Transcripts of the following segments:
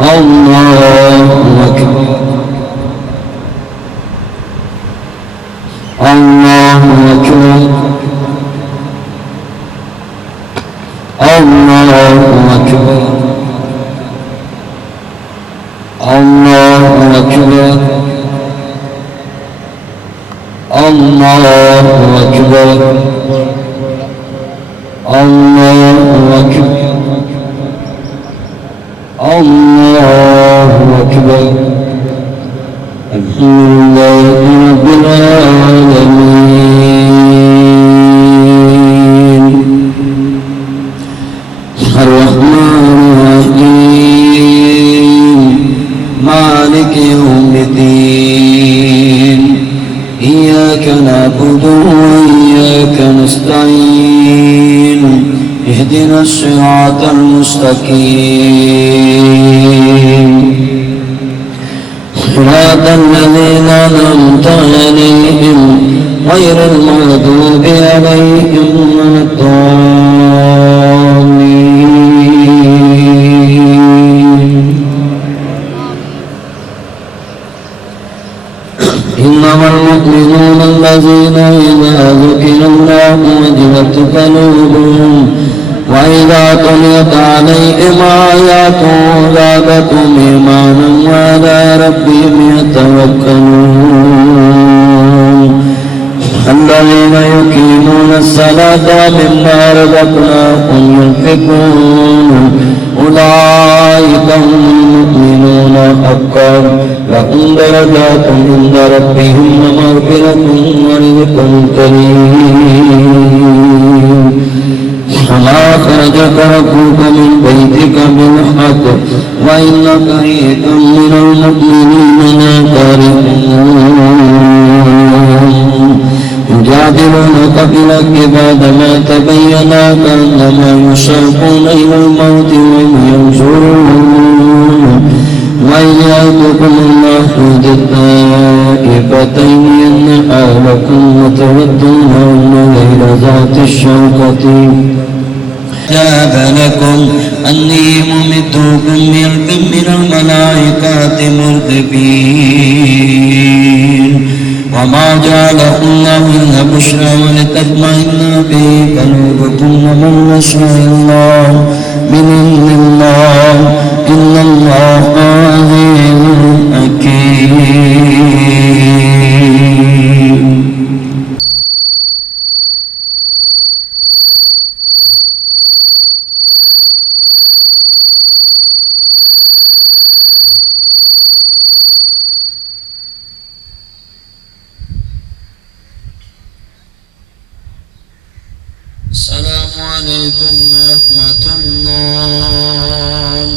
الله أكبر الله أكبر الله أكبر الله أكبر الله أكبر الله أكبر الله أكبر الحمد لله رب العالمين الرحمن الرحيم مالك يوم الدين إياك نعبد وإياك نستعين اهدنا الصراط المستقيم صراط الذين أنعمت عليهم غير المغضوب عليهم ولا الضالين إنما المؤمنون الذين إذا ذكر الله وجلت قلوبهم وإذا تليت عليهم آياته زادتهم إيمانا وعلى ربهم يتوكلون الذين يقيمون الصلاة ومما رزقناهم ينفقون أولئك هم المؤمنون حقا لهم درجات عند ربهم ومغفرة ورزق كريم كما أخرجك ربك من بيتك بالحق وإن فريقا من المؤمنين لكارهون يجادلونك في الحق بعدما تبين كأنما يساقون إلى الموت وهم ينظرون وإذ يعظكم الله إحدى الطائفتين أنها لكم وتودون أن غير ذات الشوكة تاب لكم أني ممدكم برب من الملائكة مردفين وما جعله الله إلا بشرى ولتطمئن به قلوبكم وما النصر إلا من عند الله إن الله عزيز حكيم. السلام عليكم ورحمة الله.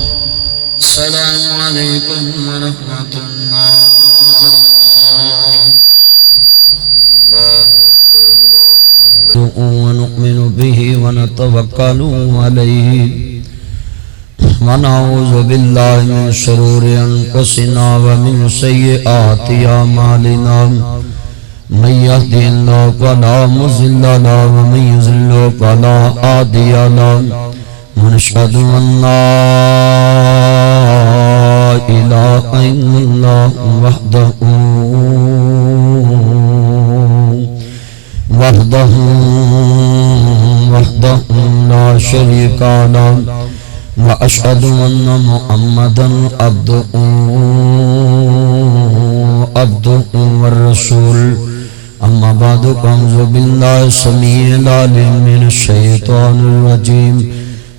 السلام عليكم ورحمة الله. ونؤمن به ونتوكل عليه ونعوذ بالله من شرور أنفسنا ومن سيئات أعمالنا من يهده الله فلا مضل له ومن يضلل فلا هادي له ونشهد أن لا إله إلا الله وحده لا شريك له وأشهد أن محمدا عبده والرسول. أما بعد فأعوذ بالله السميع العليم من الشيطان الرجيم.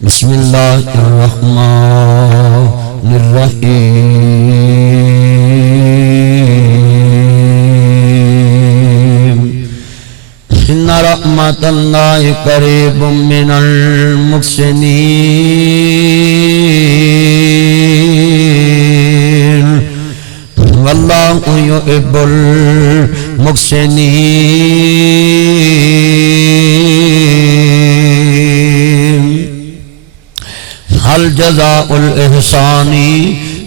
بسم الله الرحمن الرحيم. إن رحمة الله قريب من المحسنين والله يحب المحسنين. هل جزاء الإحسان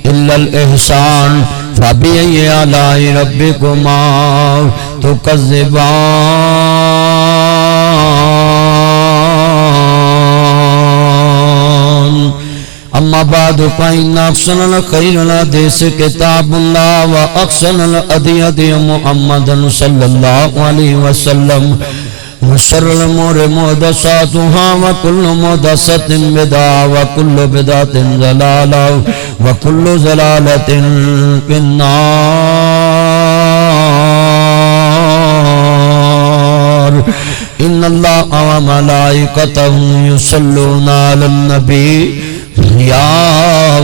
إلا الإحسان فبأي آلاء ربكما تكذبان. أما بعد فإن أحسن الخير الحديث كتاب الله وأحسن الهدي هدي محمد صلى الله عليه وسلم وشر الأمور محدثاتها وكل محدثة بدعة وكل بدعة ضلالة وكل ضلالة في النار. إن الله وملائكته يصلون على النبي يا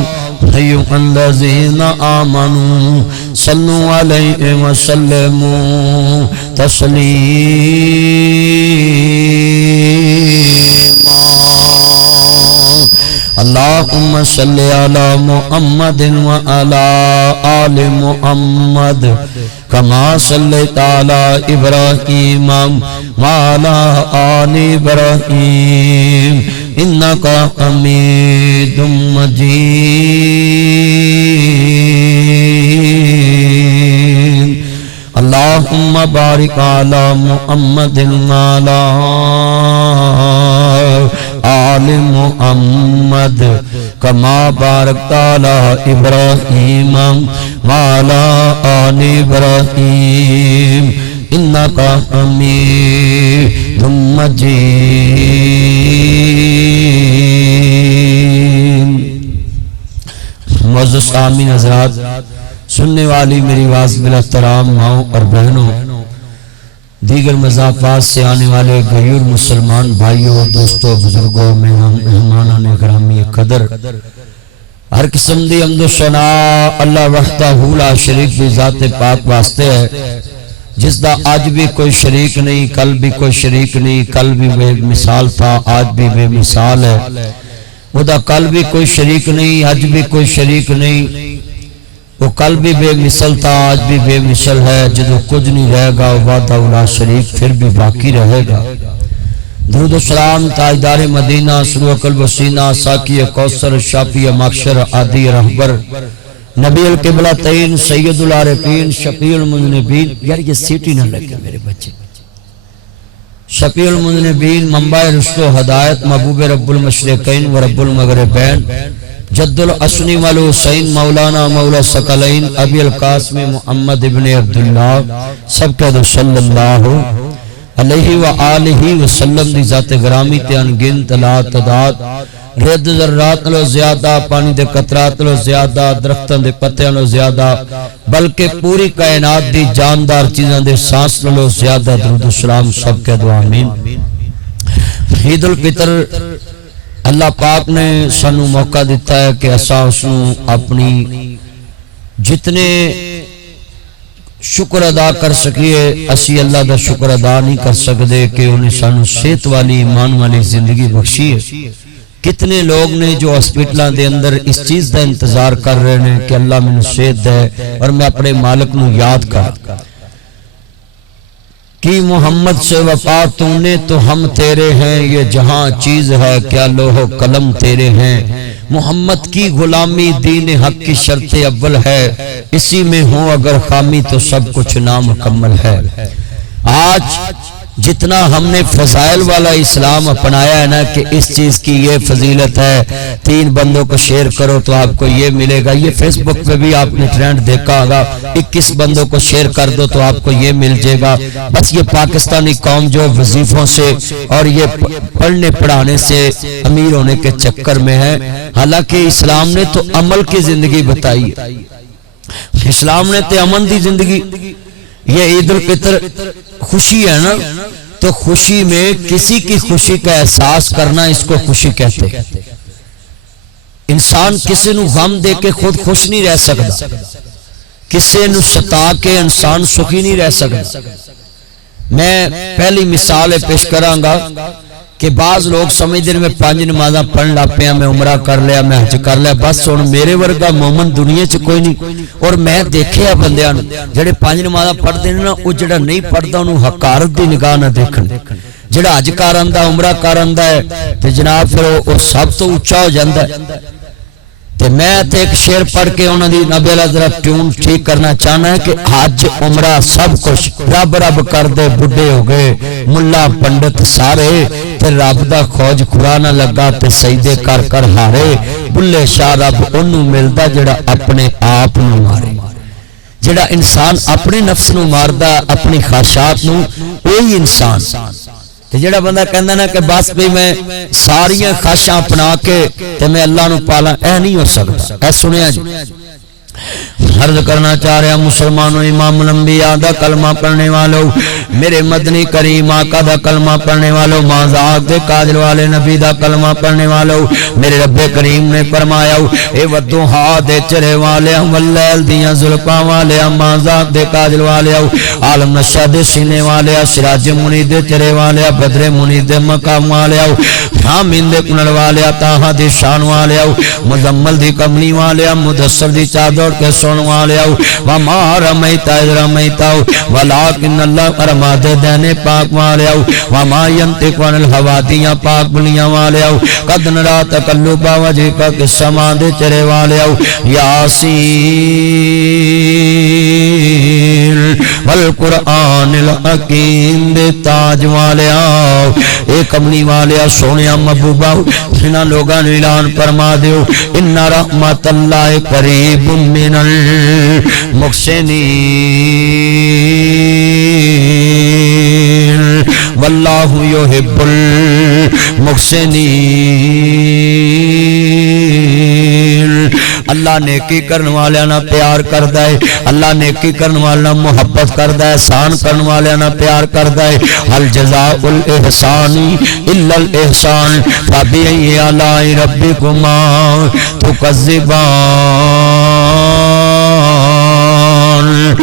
أيها الذين آمنوا صلوا عليه وسلموا تسليما. اللهم صل على محمد وعلى آل محمد كما صليت على إبراهيم وعلى آل إبراهيم إنك حميد مجيد. اللهم بارك على محمد وعلى آل محمد كما باركت على إبراهيم وعلى آل إبراهيم إنك حميد مجيد. معزز سامعین حضرات، سننے والی میری آواز بالاحترام ماؤں اور بہنوں، دیگر مضافات سے آنے والے غیور مسلمان بھائیوں، دوستوں، بزرگوں، مہمانان گرامی قدر، ہر قسم دی حمد و ثنا اللہ وحدہ لا شریک دی ذات پاک واسطے ہے، جس دا آج بھی کوئی شریک نہیں، کل بھی کوئی شریک نہیں، کل بھی بے مثال تھا، آج بھی بے مثال ہے. وہ دا کل بھی کوئی شریک نہیں، آج بھی کوئی شریک نہیں، وہ کل بھی بے مثل تھا، آج بھی بے مثل ہے. جدو کچھ نہیں رہے گا وعدہ لا شریک پھر بھی باقی رہے گا. درود و سلام تاجدار مدینہ، سرور قلب و سینہ، ساقی کوثر، شافی محشر، عادی رہبر، نبی القبلتین، سید العارفین، شفیع المذنبین. یار یہ سیٹی نہ لگے میرے بچے. شفیع المذنبین، منبع رشد و ہدایت، محبوب رب المشرقین و رب المغربین، جد الاسنی والحسین، مولانا مولا ثقلین، ابی القاسم محمد ابن عبداللہ، سب کہہ دو صلی اللہ علیہ وآلہ وسلم دی ذات گرامی تے انگنت لا تعداد، رد ذرات نلو زیادہ، پانی دے قطرات نلو زیادہ، درختان دے پتیاں نلو زیادہ، بلکہ پوری کائنات دی جاندار چیزاں دے سانس نلو زیادہ. درود و سلام سب کہہ دو آمین. عید الفطر اللہ پاک نے سانو موقع دیتا ہے کہ اساں اسنو اپنی جتنے شکر ادا کر سکیے، اسی اللہ دا شکر ادا نہیں کر سکتے کہ انہیں سانو صحت والی ایمان والی زندگی بخشی ہے. کتنے لوگ نے جو ہسپتالاں دے اندر اس چیز دا انتظار کر رہے ہیں کہ اللہ میں صحت دے اور میں اپنے مالک نو یاد کر. کی محمد سے وفا تو نے تو ہم تیرے ہیں، یہ جہاں چیز ہے کیا لوح و قلم تیرے ہیں. محمد کی غلامی دین حق کی شرط اول ہے، اسی میں ہوں اگر خامی تو سب کچھ نامکمل ہے. آج جتنا ہم نے فضائل والا اسلام اپنایا ہے نا کہ اس چیز کی یہ فضیلت ہے، 3 بندوں کو شیئر کرو تو آپ کو یہ ملے گا. یہ فیس بک پہ بھی آپ نے ٹرینڈ دیکھا ہوگا، 21 بندوں کو شیئر کر دو تو آپ کو یہ مل جائے گا. بس یہ پاکستانی قوم جو وظیفوں سے اور یہ پڑھنے پڑھانے سے امیر ہونے کے چکر میں ہے. حالانکہ اسلام نے تو عمل کی زندگی بتائی ہے، اسلام نے تو امن دی زندگی. یہ عید الفطر خوشی ہے نا، تو خوشی میں کسی کی خوشی کا احساس کرنا اس کو خوشی کہتے ہیں. انسان کسی نو غم دے کے خود خوش نہیں رہ سکتا، کسی نو ستا کے انسان سخی نہیں رہ سکتا. میں پہلی مثال پیش کراں گا کہ بعض لوگ سمجھتے ہیں میں 5 نمازاں پڑھ لا پیا، میں عمرہ کر لیا، میں حج کر لیا، بس ہن میرے ورگا مومن دنیا چ کوئی نہیں. اور میں دیکھیا بندیاں نوں جڑے 5 نمازاں پڑھدے نے نا، او جڑا نہیں پڑھدا اونوں حقارت دی نگاہ نہ دیکھن. جڑا حج کر آندا، عمرہ کر آندا ہے تے جناب پھر او سب تو اونچا ہو جاندا ہے. تے میں تے ایک شعر پڑھ کے انہوں دی نبی اللہ ذرا ٹیون ٹھیک کرنا چاہنا ہے کہ حج عمرہ سب کچھ رب رب کر دے بڑھے ہو گئے ملا پنڈت سارے تے رب دا خوج خدا نہ لگا تے سجدے کر کر ہارے بلے شاہ رب انہوں ملدا جڑا اپنے آپ نو مارے جڑا انسان اپنے نفس نو ماردا اپنی خواہشات نو وہی انسان تے جڑا بندہ کہندا نا کہ بس بھی میں ساریاں خواہشاں اپنا کے تے میں اللہ نو پالاں اے نہیں ہو سکتا اے سنیا جی عرض کرنا چاہ رہا مسلمانوں امام الانبیاء دا کلمہ پڑھنے والوں میرے مدنی کریم آقا دا کلمہ پڑھنے والوں مازاق دے کاجل والے نبی دا کلمہ پڑھنے والوں میرے رب کریم نے فرمایا اے ودوہا دے چرے والے واللیل دیاں زلفاں والے مازاق دے کاجل والے عالم نشہ دے سینے والے سراج منید دے چرے والے بدر منید دے مقام والے حامین دے کنڑ والے تاہا دی شان والے مزمل دی کملی والے مدثر دی چادر کے سن والے وما رمیتا اذ رمیتا ولیکن اللہ رما دے دینے پاک والے وما ینطق عن الہوا دیاں پاک بلیاں والے قد نرا تقلب وجہک کے سما دے چرے والے یاسین والقرآن الحکیم دے تاج والے اے کملی والے سونیا محبوبہ سنا لوگاں نے اعلان فرما دیو ان رحمت اللہ قریب من المحسنین واللہ یحب المحسنین اللہ نیکی کرن والیاں نہ پیار کردا ہے اللہ نیکی کرن والیاں محبت کردا ہے احسان کرن والیاں نہ پیار کردا ہے هل جزاء الاحسان الا الاحسان فبأي آلاء ربكما تكذبان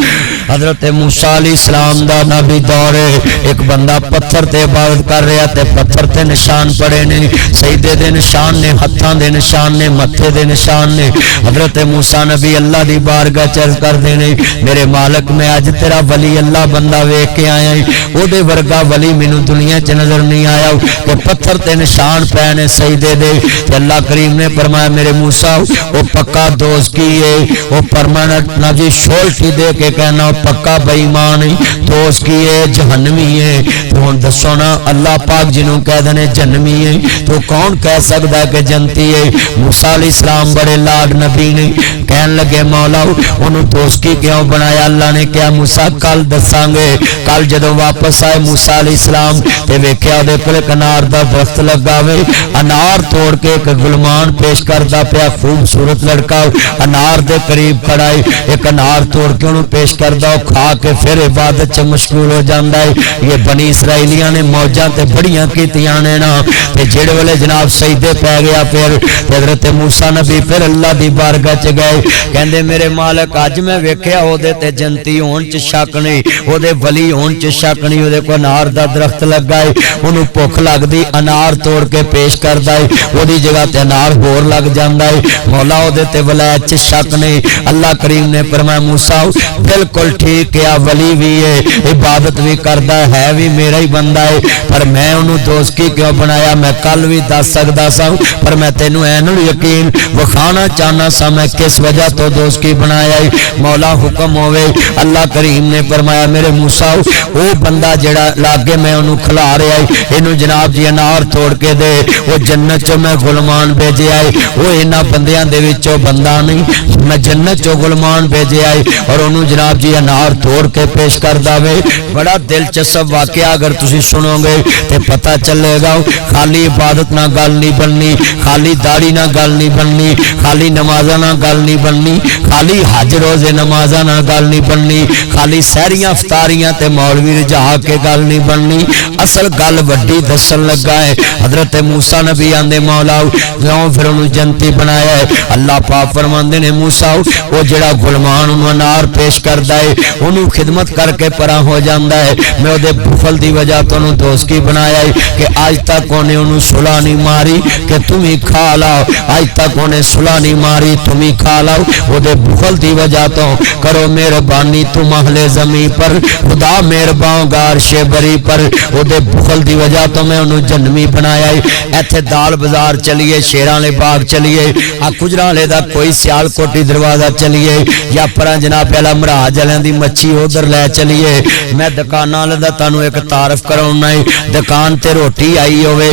حضرت موسیٰ علیہ السلام دا نبی دورے ایک بندہ پتھر تے عبادت کر رہا تے پتھر تے نشان پڑے نے سجدے دے نشان نے ہتھاں دے نشان نے متھے دے نشان نے حضرت موسیٰ نبی اللہ دی بارگاہ چرز کر دے نے میرے مالک میں اج تیرا ولی اللہ بندہ ویکھ کے آیا او دے ورگا ولی مینوں دنیا چ نظر نہیں آیا کہ پتھر تے نشان پے نے سجدے دے تے اللہ کریم نے فرمایا میرے موسیٰ او پکا دوست کی ہے او پرماننٹ نبی شولٹی دے کے کہنا پکا بے ایمان ہے دوست کی ہے جہنمی ہے تو ہن دسو نا اللہ پاک جنوں کہہ دنے جہنمی ہے تو کون کہہ سکدا ہے کہ جنتی ہے موسیٰ علیہ السلام بڑے لاڈ نبی نے کہن لگے مولا انہوں دوست کی کیوں بنایا اللہ نے کہا موسیٰ کل دساں گے کل جدوں واپس آئے موسیٰ علیہ السلام تے ویکھیا دے کول ایک انار دا درخت لگا ہوئے انار توڑ کے ایک غلمان پیش کردا پیا خوبصورت لڑکا انار دے قریب کھڑا ہے ایک انار توڑ کے انہوں پیش کردا کھا کے پھر عبادت چ مشغول ہو جاندا ہے یہ بنی اسرائیلیاں نے موجاں تے بڑیاں کیتیاں نے نا تے جڑے ویلے جناب سجدے پے گیا پھر حضرت موسیٰ نبی پھر اللہ دی بارگاہ چ گئے کہندے میرے مالک اج میں ویکھیا او دے تے جنتی ہون چ شک نہیں او دے ولی ہون چ شک نہیں او دے کوئی انار دا درخت لگا ہے اونوں بھوک لگدی انار توڑ کے پیش کردا ہے او دی جگہ تے انار ہور لگ جاندا ہے مولا او دے تے ولایت چ شک نہیں اللہ کریم نے فرمایا موسیٰ بالکل ٹھیک ہے ولی بھی ہے عبادت بھی کردا ہے بھی میرا ہی بندہ ہے پر میں انہوں دوست کی کیوں بنایا میں کل بھی دس سکدا سا پر میں تینوں این یقین وکھانا چاہنا سا میں کس وجہ تو دوست کی بنایا ہے مولا حکم ہوئے اللہ کریم نے فرمایا میرے موسیٰ او بندہ جڑا لاگے میں انہوں کھلا رہا ہے انہوں جناب جی انار توڑ کے دے وہ جنت چو میں غلمان بھیجے آئے وہ انہاں بندیاں دے وچوں بندہ نہیں میں جنت چو غلمان بھیجے آئے اور انہوں جناب جی انار توڑ کے پیش کر داوے بڑا دلچسپ واقعہ اگر تسی سنو گے تے پتہ چلے گا خالی عبادت نہ گل نہیں بننی خالی داڑھی نہ گل نہیں بننی خالی نمازاں نہ گل نہیں بننی خالی حج روزے نمازاں نہ گل نہیں بننی خالی سحریاں افطاریاں تے مولوی رجا کے گل نہیں بننی اصل گل وڈی دسن لگا ہے حضرت موسیٰ نبی آندے مولا کیوں پھر انہوں جنتی بنایا ہے اللہ پاک فرماندے نے موسیٰ وہ جڑا غلمان انہوں انار پیش کردا ہے انہوں خدمت کر کے پرا ہو جاندہ ہے. میں وہ دے بخل دی وجہ تو انہوں دوستی بنایا ہے کہ آج تک انہیں انہوں صلح نہیں ماری کہ تمہیں کھا لاؤ, آج تک انہیں صلح نہیں ماری تمہیں کھا لاؤ. وہ دے بخل دی وجہ تو کرو مہربانی تم اہل زمین پر, خدا مہربان عرش بری پر. وہ دے بخل دی وجہ تو میں انہوں جنمی بنایا ہے. ایتھے دال بازار چلیے, شیران لے باغ چلیے, کجراں لے دا کوئی سیال کوٹی دروازہ چلیے, یا پرا جناب پہلا مرا جلیں دی مچھی ادھر لے چلیے. میں دکاناں لے دا تانوں ایک تعارف کراؤنا ہے. دکان تے روٹی آئی ہوئے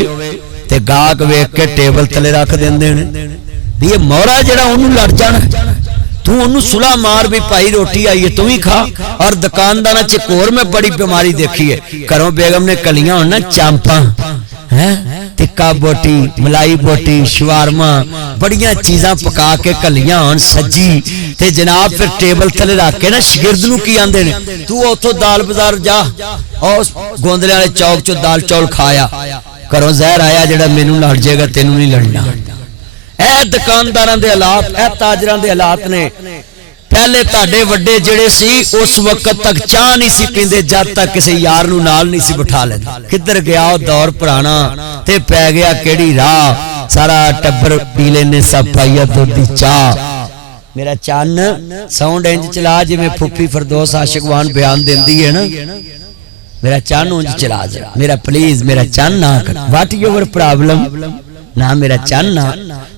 تے گاہک ویکھ کے ٹیبل تلے رکھ دیندے نے. یہ مورا جڑا انہوں لڑ جانا, تو انہوں صلح مار بھی پائی روٹی آئی ہے تم ہی کھا. اور دکاندارہ چکور میں بڑی بیماری دیکھی ہے, کروں بیگم نے کلیاں ہونا چامپاں تکا بوٹی, ملائی بوٹی, شوارما, بڑیاں چیزاں پکا کے کلیاں ہون سجی تے جناب پھر ٹیبل تلے رکھ کے نا شگرد نو کی آندے نے تو اتھو دال بازار جا اور گوندلے والے چوک چو دال چول کھایا. کرو زہر آیا جڑا مینوں لڑ جائے گا تینوں نہیں لڑنا. اے دکانداراں دے حالات, اے تاجراں دے حالات نے. پہلے تاڑے وڈے جڑے سی اس وقت تک چاہ نہیں سی پیندے جب تک کسی یار نو نال نہیں سی بٹھا لیں. کدھر گیا دور پرانا تے پہ گیا کیڑی راہ, سارا ٹبر پیلے نے سب پائیا دو دی چاہ. میرا چان ساؤنڈ انج چلا جی میں پھپی فردوس عاشقوان بیان دین دی ہے نا, میرا چان انج چلا جا, میرا پلیز میرا چان نہ کر. واٹ یور پرابلم نہ میرا چاننا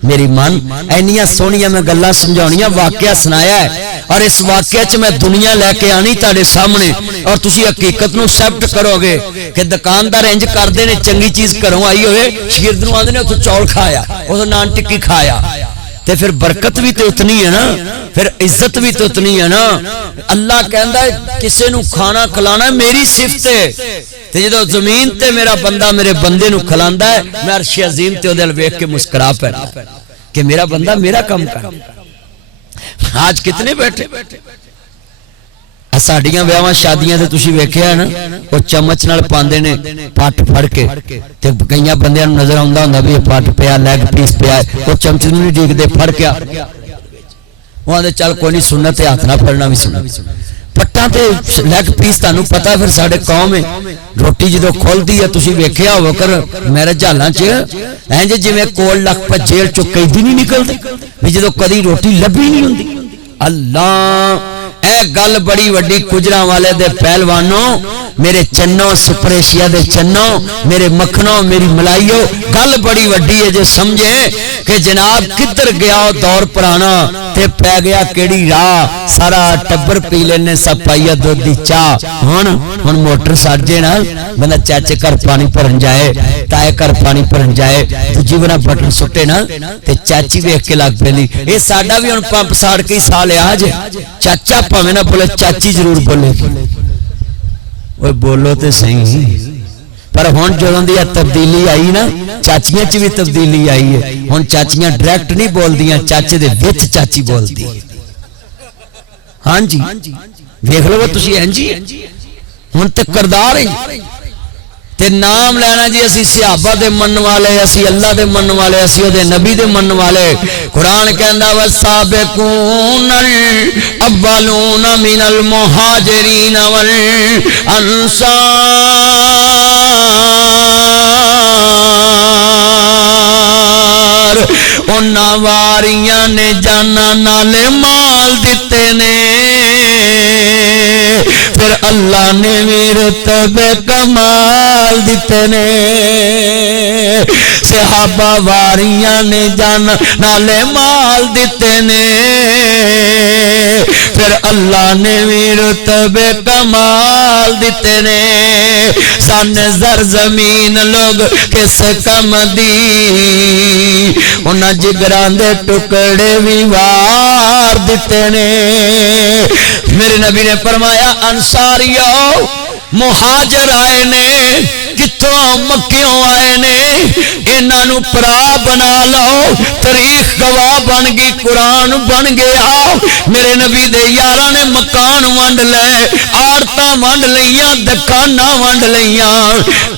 میری من اینیاں سونیاں میں گلہ سمجھونیاں واقعہ سنایا ہے. اور اس واقعہ چ میں دنیا لے کے آنی تاڑے سامنے اور تسی حقیقت نو سیپٹ کرو گے کہ دکاندار انج کر دے نے چنگی چیز کروں آئی ہوئے شگرد نو آندے نے اتھو چول کھایا, اتھو نان ٹکی کھایا, تے پھر برکت بھی تو اتنی ہے نا, پھر عزت بھی تو اتنی ہے نا. اللہ کہندا ہے کسے نو کھانا کھلانا میری صفت ہے. تے جدو زمین تے میرا بندہ میرے بندے نو کھلاندا ہے میں عرش عظیم تے دل ویکھ کے مسکرا پڑا کہ میرا بندہ میرا کم کر. آج کتنے بیٹھے ساڈیاں ویاواں شادیاں تے تسی ویکھیا ہے نا, او چمچ نال پاندے نے پٹ پھڑ کے تے کئیاں بندیاں نوں نظر آوندا ہوندا بھی پٹ پیا لیگ پیس پیا, او چمچ نوں نہیں ڈیکدے پھڑ کے وہ آندے چل کوئی نہیں سنت تے ہاتھ نہ پھڑنا بھی سنت. پٹاں تے لیگ پیس تانوں پتہ پھر ساڈے قوم ہے روٹی جدو کھولدی ہے تسی ویکھیا ہو کر میرے جالاں چ انج جویں کول لکھ پا جیل چوں قیدی نہیں نکلدے وی جدو کدی روٹی لبھی نہیں ہوندی. اللہ اے گل بڑی وڈی کجراں والے دے پہلوانوں, میرے چنوں سپریشیا دے چنوں, میرے مکھنوں, میری ملائیوں, گل بڑی وڈی ہے جو سمجھیں کہ جناب کدھر گیا دور پرانا تے پہ گیا کیڑی راہ. سارا ٹبر پی لینے سب پائیا دودھ دی چاہ. ہن موٹر سڑ جے نا بندہ چاچے کر پانی بھرن جائے, تائے کر پانی بھرن جائے, تو جیونا بٹن سٹے نا تے چاچی ویکھ کے لگ پیندی. اے ساڈا بھی ہن پمپ ساڑ کے سال آ جے چاچا پاویں نہ بولے چاچی ضرور بولے. اوے بولو تے صحیح, پر ہن جدوں دی تبدیلی آئی نا چاچیاں چ بھی تبدیلی آئی ہے. ہن چاچیاں ڈائریکٹ نہیں بولدیاں, چاچے دے وچ چاچی بولدی. ہاں جی ویکھ لو تسی ہیں جی ہن تے کردار ہیں تے نام لینا جی اسی صحابہ دے من والے, اسی اللہ دے من والے, اسی او دے نبی دے من والے. قرآن کہندا والسابقون الاولون من المہاجرین والانصار انہاں واریاں نے جانا نالے مال دیتے نے, پھر اللہ نے میرے تبے کمال دیتے نے. صحابہ واریاں نے جان نالے مال دیتے نے, پھر اللہ نے میرے تبے کمال دیتے نے. سن زر زمین لوگ کس کم دی, انہاں جگران دے ٹکڑے بھی وار دیتے نے. میرے نبی نے فرمایا انصاریو مہاجر آئے نے کتوں مکیوں آئے نے انہاں نو پرا بنا لو تاریخ گواہ بن گئی قرآن بن گیا میرے نبی دے یاراں نے مکان ونڈ لے آڑتاں ونڈ لیاں دکاناں ونڈ لیاں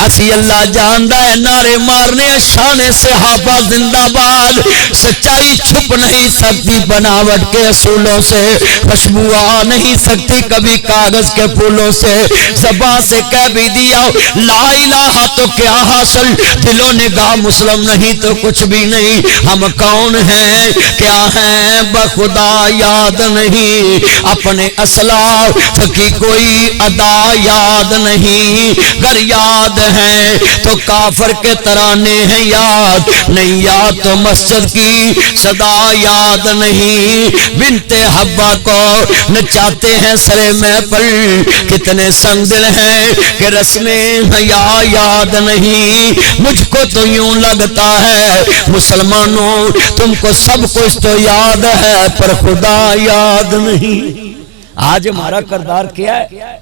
اسی اللہ جاندا ہے نعرے مارنے شان صحابہ زندہ باد سچائی چھپ نہیں سکتی بناوٹ کے اصولوں سے خوشبو آ نہیں سکتی کبھی کاغذ کے پھولوں سے زبان سے کہہ بھی دیا لا الہ تو کیا حاصل دل و نگاہ مسلم نہیں تو کچھ بھی نہیں ہم کون ہیں کیا ہیں بخدا یاد نہیں اپنے اسلاف کی کوئی ادا یاد نہیں گر یاد ہیں تو کافر کے ترانے ہیں یاد نہیں یاد تو مسجد کی صدا یاد نہیں بنت حبا کو نچاتے ہیں سرے محفل کتنے سنگ دل ہیں کہ رسمیں حیا یاد نہیں مجھ کو تو یوں لگتا ہے مسلمانوں تم کو سب کچھ تو یاد ہے پر خدا یاد نہیں آج ہمارا کردار کیا ہے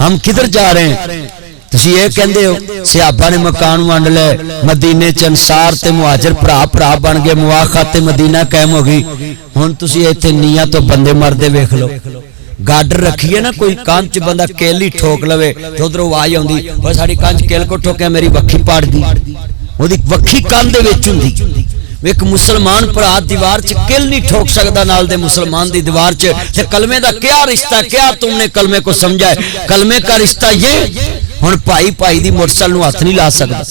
ہم کدھر جا رہے ہیں تسی یہ کہندے ہو صحابہ نے مکان وانڈ لے مدینے چ انصار تے مہاجر بھرا بن گئے مواخات تے مدینہ قائم ہو گئی ہن تسی ایتھے نیاں تو بندے مردے ویکھ لو گاڈر رکھیے نا کوئی کانچ بندہ کیل ہی ٹھوک لوے تو ادھر آواز آوندی او ساڈی کانچ کیل کو ٹھوکیا میری وکھی پاڑ گئی اودی وکھی کان دے وچ ہوندی ایک مسلمان بھرا دیوار چ کل نہیں ٹھوک سکدا نال دے مسلمان دی دیوار چ تے کلمے دا کیا رشتہ کیا تم نے کلمے کو سمجھا ہے کلمے کا رشتہ یہ ہن بھائی دی موٹر سائیکل نو ہاتھ نہیں لا سکدا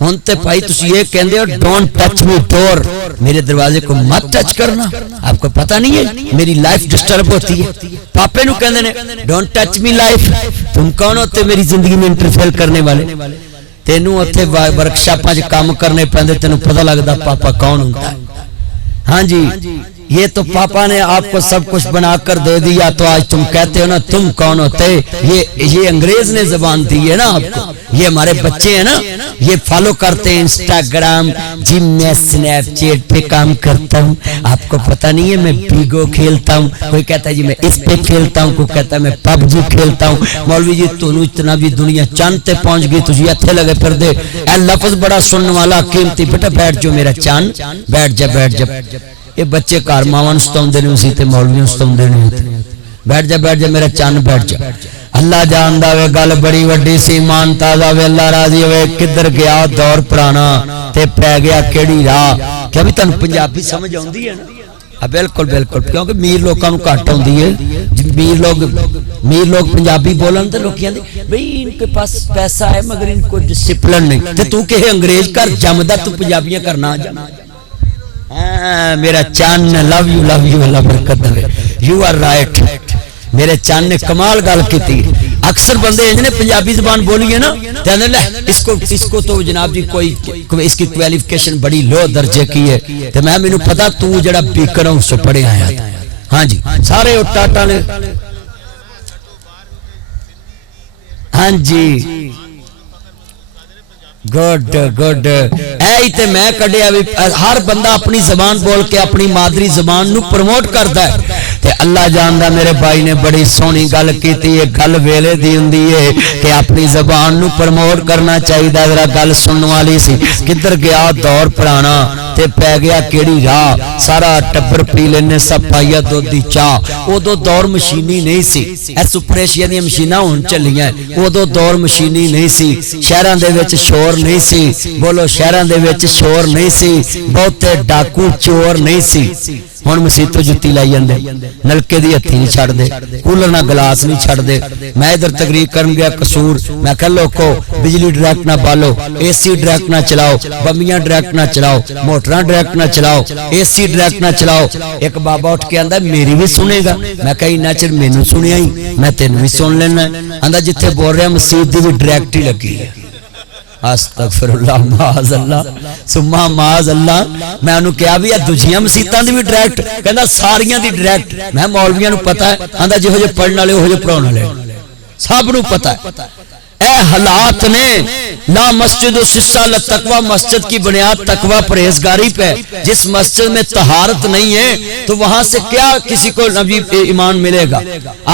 ہن تے بھائی تسی یہ کہندے ہو ڈونٹ ٹچ می ڈور میرے دروازے کو مت ٹچ کرنا آپ کو پتہ نہیں ہے میری لائف ڈسٹرب ہوتی ہے پاپے نو کہندے نے ڈونٹ ٹچ می لائف تم کون ہوتے میری زندگی میں انٹرفیئر کرنے والے تینوں اوتھے ورکشاپاں وچ کام کرنے پیندے تینوں پتہ لگدا پاپا کون ہوندا ہے ہاں جی یہ تو پاپا نے آپ کو سب کچھ بنا کر دے دیا تو آج تم کہتے ہو نا تم کون ہوتے یہ انگریز نے زبان دی ہے نا آپ کو یہ ہمارے بچے ہیں نا یہ فالو کرتے ہیں انسٹاگرام جی میں سنیپ چیٹ پہ کام کرتا ہوں آپ کو پتہ نہیں ہے میں بیگو کھیلتا ہوں کوئی کہتا ہے جی میں اس پہ کھیلتا ہوں کوئی کہتا ہے میں پب جی کھیلتا ہوں مولوی جی تو اتنا بھی دنیا چاند تے پہنچ گئی تجھے اتھے لگے پھر دے اے لفظ بڑا سننے والا قیمتی بیٹا بیٹھ جو میرا چاند بیٹھ جا یہ بچے کار ماوان ستوندے نہیں اسی تے مولویوں ستوندے نہیں بیٹھ جا میرا چاند بیٹھ جا اللہ جاندہ وے گل بڑی وڈی سی ایمان تازہ وے اللہ راضی ہوئے کدھر گیا دور پرانا تے پہ گیا کیڑی راہ کیا بھی تن پنجابی سمجھ ہوندی ہے نا بالکل کیونکہ میر لوگوں کو کٹ ہوندی ہے میر لوگ پنجابی بولن تے لوگ کہندے بھئی ان کے پاس پیسہ ہے مگر ان کو ڈسپلن نہیں تے تو کہ انگریز کر جمدا تو پنجابیاں کرنا جانا میرا چاند نے لو یو اللہ برکت دے یو آر رائٹ میرے چاند نے کمال گل کیتی اکثر بندے انج نے پنجابی زبان بولی ہے نا تے لے اس کو تو جناب جی کوئی اس کی کوالیفیکیشن بڑی لو درجے کی ہے تے میں مینوں پتہ تو جڑا بیکر اس سے پڑھے آیا ہاں جی سارے ٹاٹا نے ہاں جی گڈ اے تے میں کڈیا بھی ہر بندہ اپنی زبان بول کے اپنی مادری زبان نو پروموٹ کردا ہے تے اللہ جاندا میرے بھائی نے بڑی سونی گل کیتی ہے گل ویلے دی ہوندی ہے کہ اپنی زبان نو پروموٹ کرنا چاہیے ذرا گل سنن والی سی کدھر گیا دور پرانا تے پہ گیا کیڑی راہ سارا ٹبر پی لینے سب پائیا دودھ دی چاہ اودو دور مشینی نہیں سی اے سپر ایشیا دی مشیناں ہن چلیاں اودو دور مشینی نہیں سی شہراں دے وچ شور نہیں سی بولو شہراں دے وچ شور نہیں سی بہتے ڈاکو چور نہیں سی ہن مسیتو جُتی لائی جاندے نلکے دی ہتھی نہیں چھڑ دے کولر نہ گلاس نہیں چھڑ دے میں ادھر تقریر کرن گیا قصور میں کہ لوکو بجلی ڈائریکٹ نہ بالو اے سی ڈائریکٹ نہ چلاؤ بمیاں ڈائریکٹ نہ چلاؤ موٹراں ڈائریکٹ نہ چلاؤ اے سی ڈائریکٹ نہ چلاؤ ایک بابا اٹھ کے آندا میری بھی سنے گا میں کہ انہاں چر مینوں سنیا ہی میں تینوں بھی سن لینا آندا جتھے بول رہا مسجد دی بھی ڈائریکٹ ہی لگی ہے استغفر اللہ معاذ اللہ ثم معاذ اللہ میں انہوں کہا بھی دوجیاں مسیتاں دی بھی ڈائریکٹ کہندا ساریاں دی ڈائریکٹ میں مولویاں نو پتہ ہے آندا جہو جے پڑھن والے ہو جے پڑھاون والے سب نو پتہ ہے اے حالات نے لا مسجد سسا لتقوی، مسجد کی بنیاد تقوی پرہیزگاری پہ، جس مسجد میں طہارت نہیں ہے تو وہاں سے کیا کسی کو نبی ایمان ملے گا؟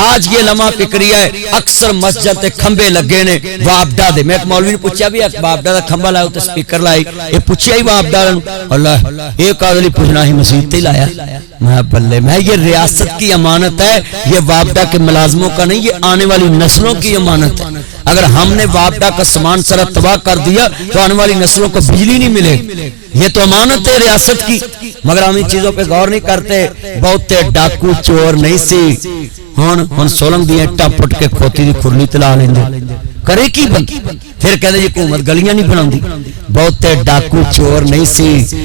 آج یہ لمحہ فکریہ ہے، اکثر مسجد تے کھمبے لگے نے وابڈا دے، میں ایک مولوی نے پوچھا بھی وابڈا دا کھمبا لاؤ تے سپیکر لائی، یہ پوچھا ہی وابڈا اللہ ایک آدھلی پوچھنا ہی مسجد تے لایا، میں بلے میں یہ ریاست کی امانت ہے، یہ وابڈا کے ملازموں کا نہیں، یہ آنے والی نسلوں کی امانت ہے۔ اگر ہم نے وابڈا کا سامان سارا تباہ کر دیا تو آنے والی نسلوں کو بجلی نہیں ملے، یہ تو امانت ہے ریاست کی، مگر ہم ان چیزوں پہ غور نہیں کرتے۔ بہتے ڈاکو چور نہیں سی ہن سولنگ دی اٹا پٹ کے کھوتی دی کھرلی تلا لیندے، کرے کی بند؟ پھر کہتے جی حکومت گلیاں نہیں بناندی۔ بہتے ڈاکو چور نہیں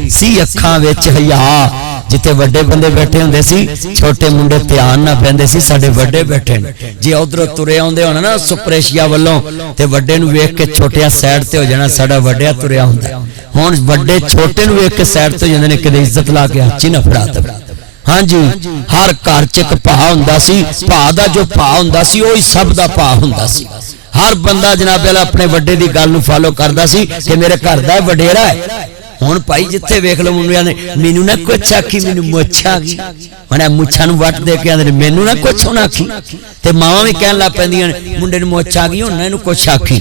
سی اکھاں وچ حیا، جتے وڈے بندے بیٹھے ہوندے سی چھوٹے منڈے دھیان نہ پیندے سی، ساڈے وڈے بیٹھے جی ادھر ترے اوندے ہونا نا سپریشیا والوں تے وڈے نو ویکھ کے چھوٹیاں سائیڈ تے ہو جانا، ساڈا وڈیا تریا ہوندا، ہن وڈے چھوٹے نو ویکھ کے سائیڈ تے ہو جاندے نے کہ عزت لا کے ہچ ہی نہ پھڑا دے۔ ہاں جی ہر گھر چ ایک بھا ہوندا سی، بھا دا جو بھا ہوندا سی وہی سب دا بھا ہوندا سی، ہر بندہ جناب والا اپنے وڈے دی گل نو فالو کردا سی کہ میرے گھر دا وڈیرا ہے۔ ہن بھائی جتھے ویکھ لو منڈیاں نے مینوں نہ کچھ آکھی، مینوں مچھ آ گئی، ہن مچھاں نو وٹ دے کے آندے مینوں نہ کچھ نہ آکھی، تے ماواں وی کہن لگ پیندیاں منڈے نو مچھ آ گئی ہن اینوں کچھ آکھی،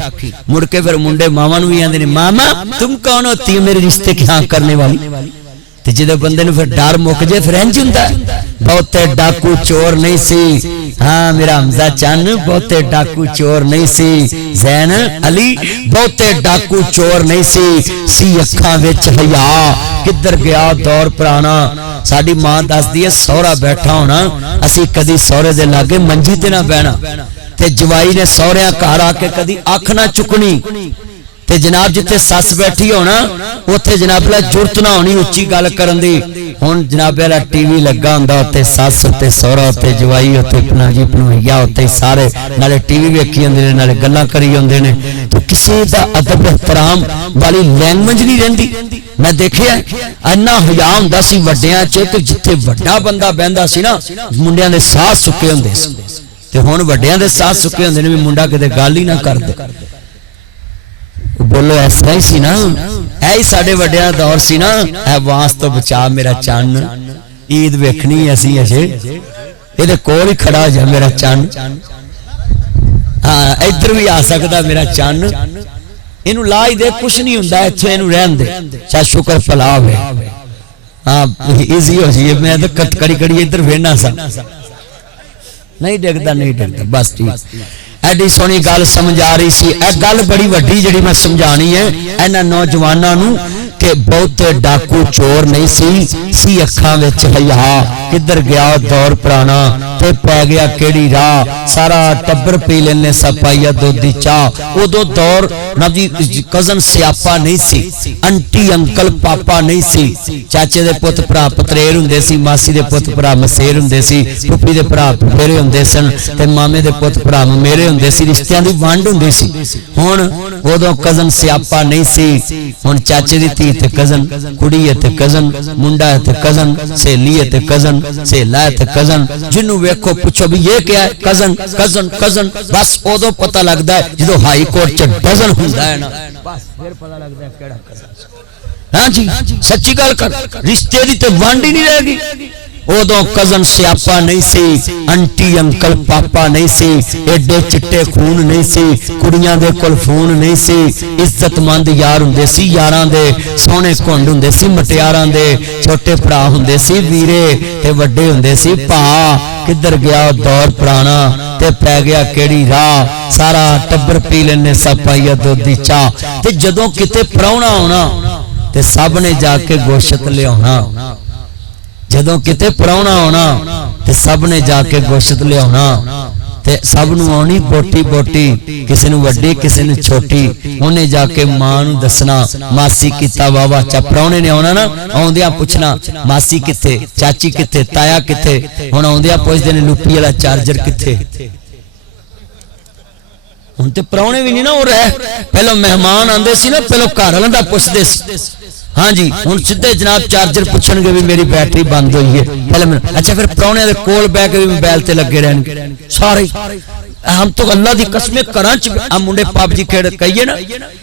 مڑ کے پھر منڈے ماواں نو وی آندے نے ماما تم کون ہوتی ہو میرے رشتے کی ہاں کرنے والی، تے جدے بندے نو پھر ڈر مک جے پھر انج ہوندا ہے۔ بہتے ڈاکو چور نہیں سی، ہاں میرا حمزہ چن بہتے ڈاکو چور نہیں سی، زین علی بہتے ڈاکو چور نہیں سی اکھاں وچ حیا، کدھر گیا دور پرانا۔ ساڈی ماں دس دی ہے سہرا بیٹھا ہونا، اسی کدی سہرے دے لاگے منجی تے نہ بہنا، تے جوائی نے سہریاں گھر آ کے کدی اکھ نہ چکنی، تے جناب جتے سس بیٹھی ہونا اوتھے جناب لا جرت نہ ہونی اچھی گل کرن دی۔ ہن جناب والا ٹی وی لگا ہوندا اوتے سس تے سہرا تے جوائی اوتے اپنا جی پنویا اوتے سارے نالے ٹی وی ویکھی ہوندے نے نالے گلاں کری ہوندے نے، تو کسی دا ادب احترام والی لینگویج نہیں رہندی۔ میں دیکھیا اینا حیا ہوندا سی وڈیاں چ کہ جتھے وڈا بندہ بہندا سی نا منڈیاں دے ساتھ سکے ہوندے سی، تے ہن وڈیاں دے ساتھ سکے ہوندے نے بھی منڈا کدے گل ہی نہ کردے۔ بولو ایسا ہی سی نا، اے ساڈے وڈیاں دور سی نا، اے وانس تو بچا میرا چن، عید ویکھنی اسی اجے اے کول ہی کھڑا ہو جا میرا چن، ہاں ادھر بھی آ سکدا میرا چن، اینو لا ہی دے کچھ نہیں ہوندا، ایتھے اینو رہن دے چاہے شکر فلا ہوے، ہاں ایزی ہو جائے۔ میں تو کڑی کڑی ادھر وینا سا نہیں ڈگدا نہیں ڈگدا بس ٹھیک۔ ایڈی سونی گل سمجھ آ رہی سی، اے گل بڑی وڈی جڑی میں سمجھانی ہے اینا نوجواناں نو کہ بہت ڈاکو چور نہیں سی اکھاں وچ حیا، کدھر گیا دور پرانا تے پے گیا کیڑی راہ، سارا ٹبر پی لینے سپائیا دودھ دی چاہ۔ اودو دور نہ جی کزن سیاپا نہیں سی، انٹی انکل پاپا نہیں سی، چاچے دے پت بھرا پتریر ہوندے سی، ماسی دے پت بھرا مسیر ہوندے سی، پھپھی دے بھرا پھیرے ہوندے سن تے مامے دے پت بھرا میرے ہوندے سی، رشتیاں دی وانڈ ہوندی سی۔ ہن اودو کزن سیاپا نہیں سی، ہن چاچے دی تھی تے کزن، کڑی ہے تے کزن، منڈا ہے تے کزن، سہیلی ہے تے کزن، سہیلا ہے تے کزن، جنوں ویکھو پوچھو بھی یہ کیا ہے کزن کزن کزن، بس اودو پتہ لگدا ہے جدو ہائی کورٹ چ ڈزن ہوندا ہے نا بس پھر پتہ لگدا ہے کیڑا کزن۔ ہاں جی سچی گل کر، رشتے دی تے وانڈ ہی نہیں رہ گئی۔ اودوں کزن سیاپا نہیں سی، انٹی انکل پاپا نہیں سی، ایڈے چٹے خون نہیں سی، کڑیاں دے کول فون نہیں سی، عزت مند یار ہوندے سی، یاراں دے سونے کھنڈ ہوندے سی، مٹیاراں دے چھوٹے بھرا ہوندے سی، ویرے تے وڈے ہوندے سی بھا۔ کدھر گیا دور پرانا تے پے گیا کیڑی راہ، سارا ٹبر پی لینے سپائیا دودھ دی چاہ۔ تے جدوں کتے پراؤنا ہونا تے سب نے جا کے گوشت لے آنا، جدوں کتے پراؤنا ہونا تے سب نے جا کے گوشت لے آنا، تے سب نو آنی بوٹی بوٹی، کسی نو وڈی کسی نو چھوٹی، انہیں جا کے ماں نو دسنا ماسی کیتا واوا چا، پراؤنے نے آنا نا آوندیاں پوچھنا ماسی کتے، چاچی کتے، تایا کتے، ہن آوندیاں پوچھدے نے لپی والا چارجر کتے۔ ہن تے پراؤنے بھی نہیں نا ہو رہے، پہلو مہمان آندے سی نا پہلو گھر والوں دا پوچھدے سی، ہاں جی ہن سیدھے جناب چارجر پوچھن گے بھی میری بیٹری بند ہوئی ہے، پہلے اچھا پھر پراؤنے دے کول بیٹھ کے بھی موبائل تے لگے رہن گے سارے، ہم تو اللہ دی قسمیں کرانچ ہم منڈے پاب جی کھیڑ کہیے نا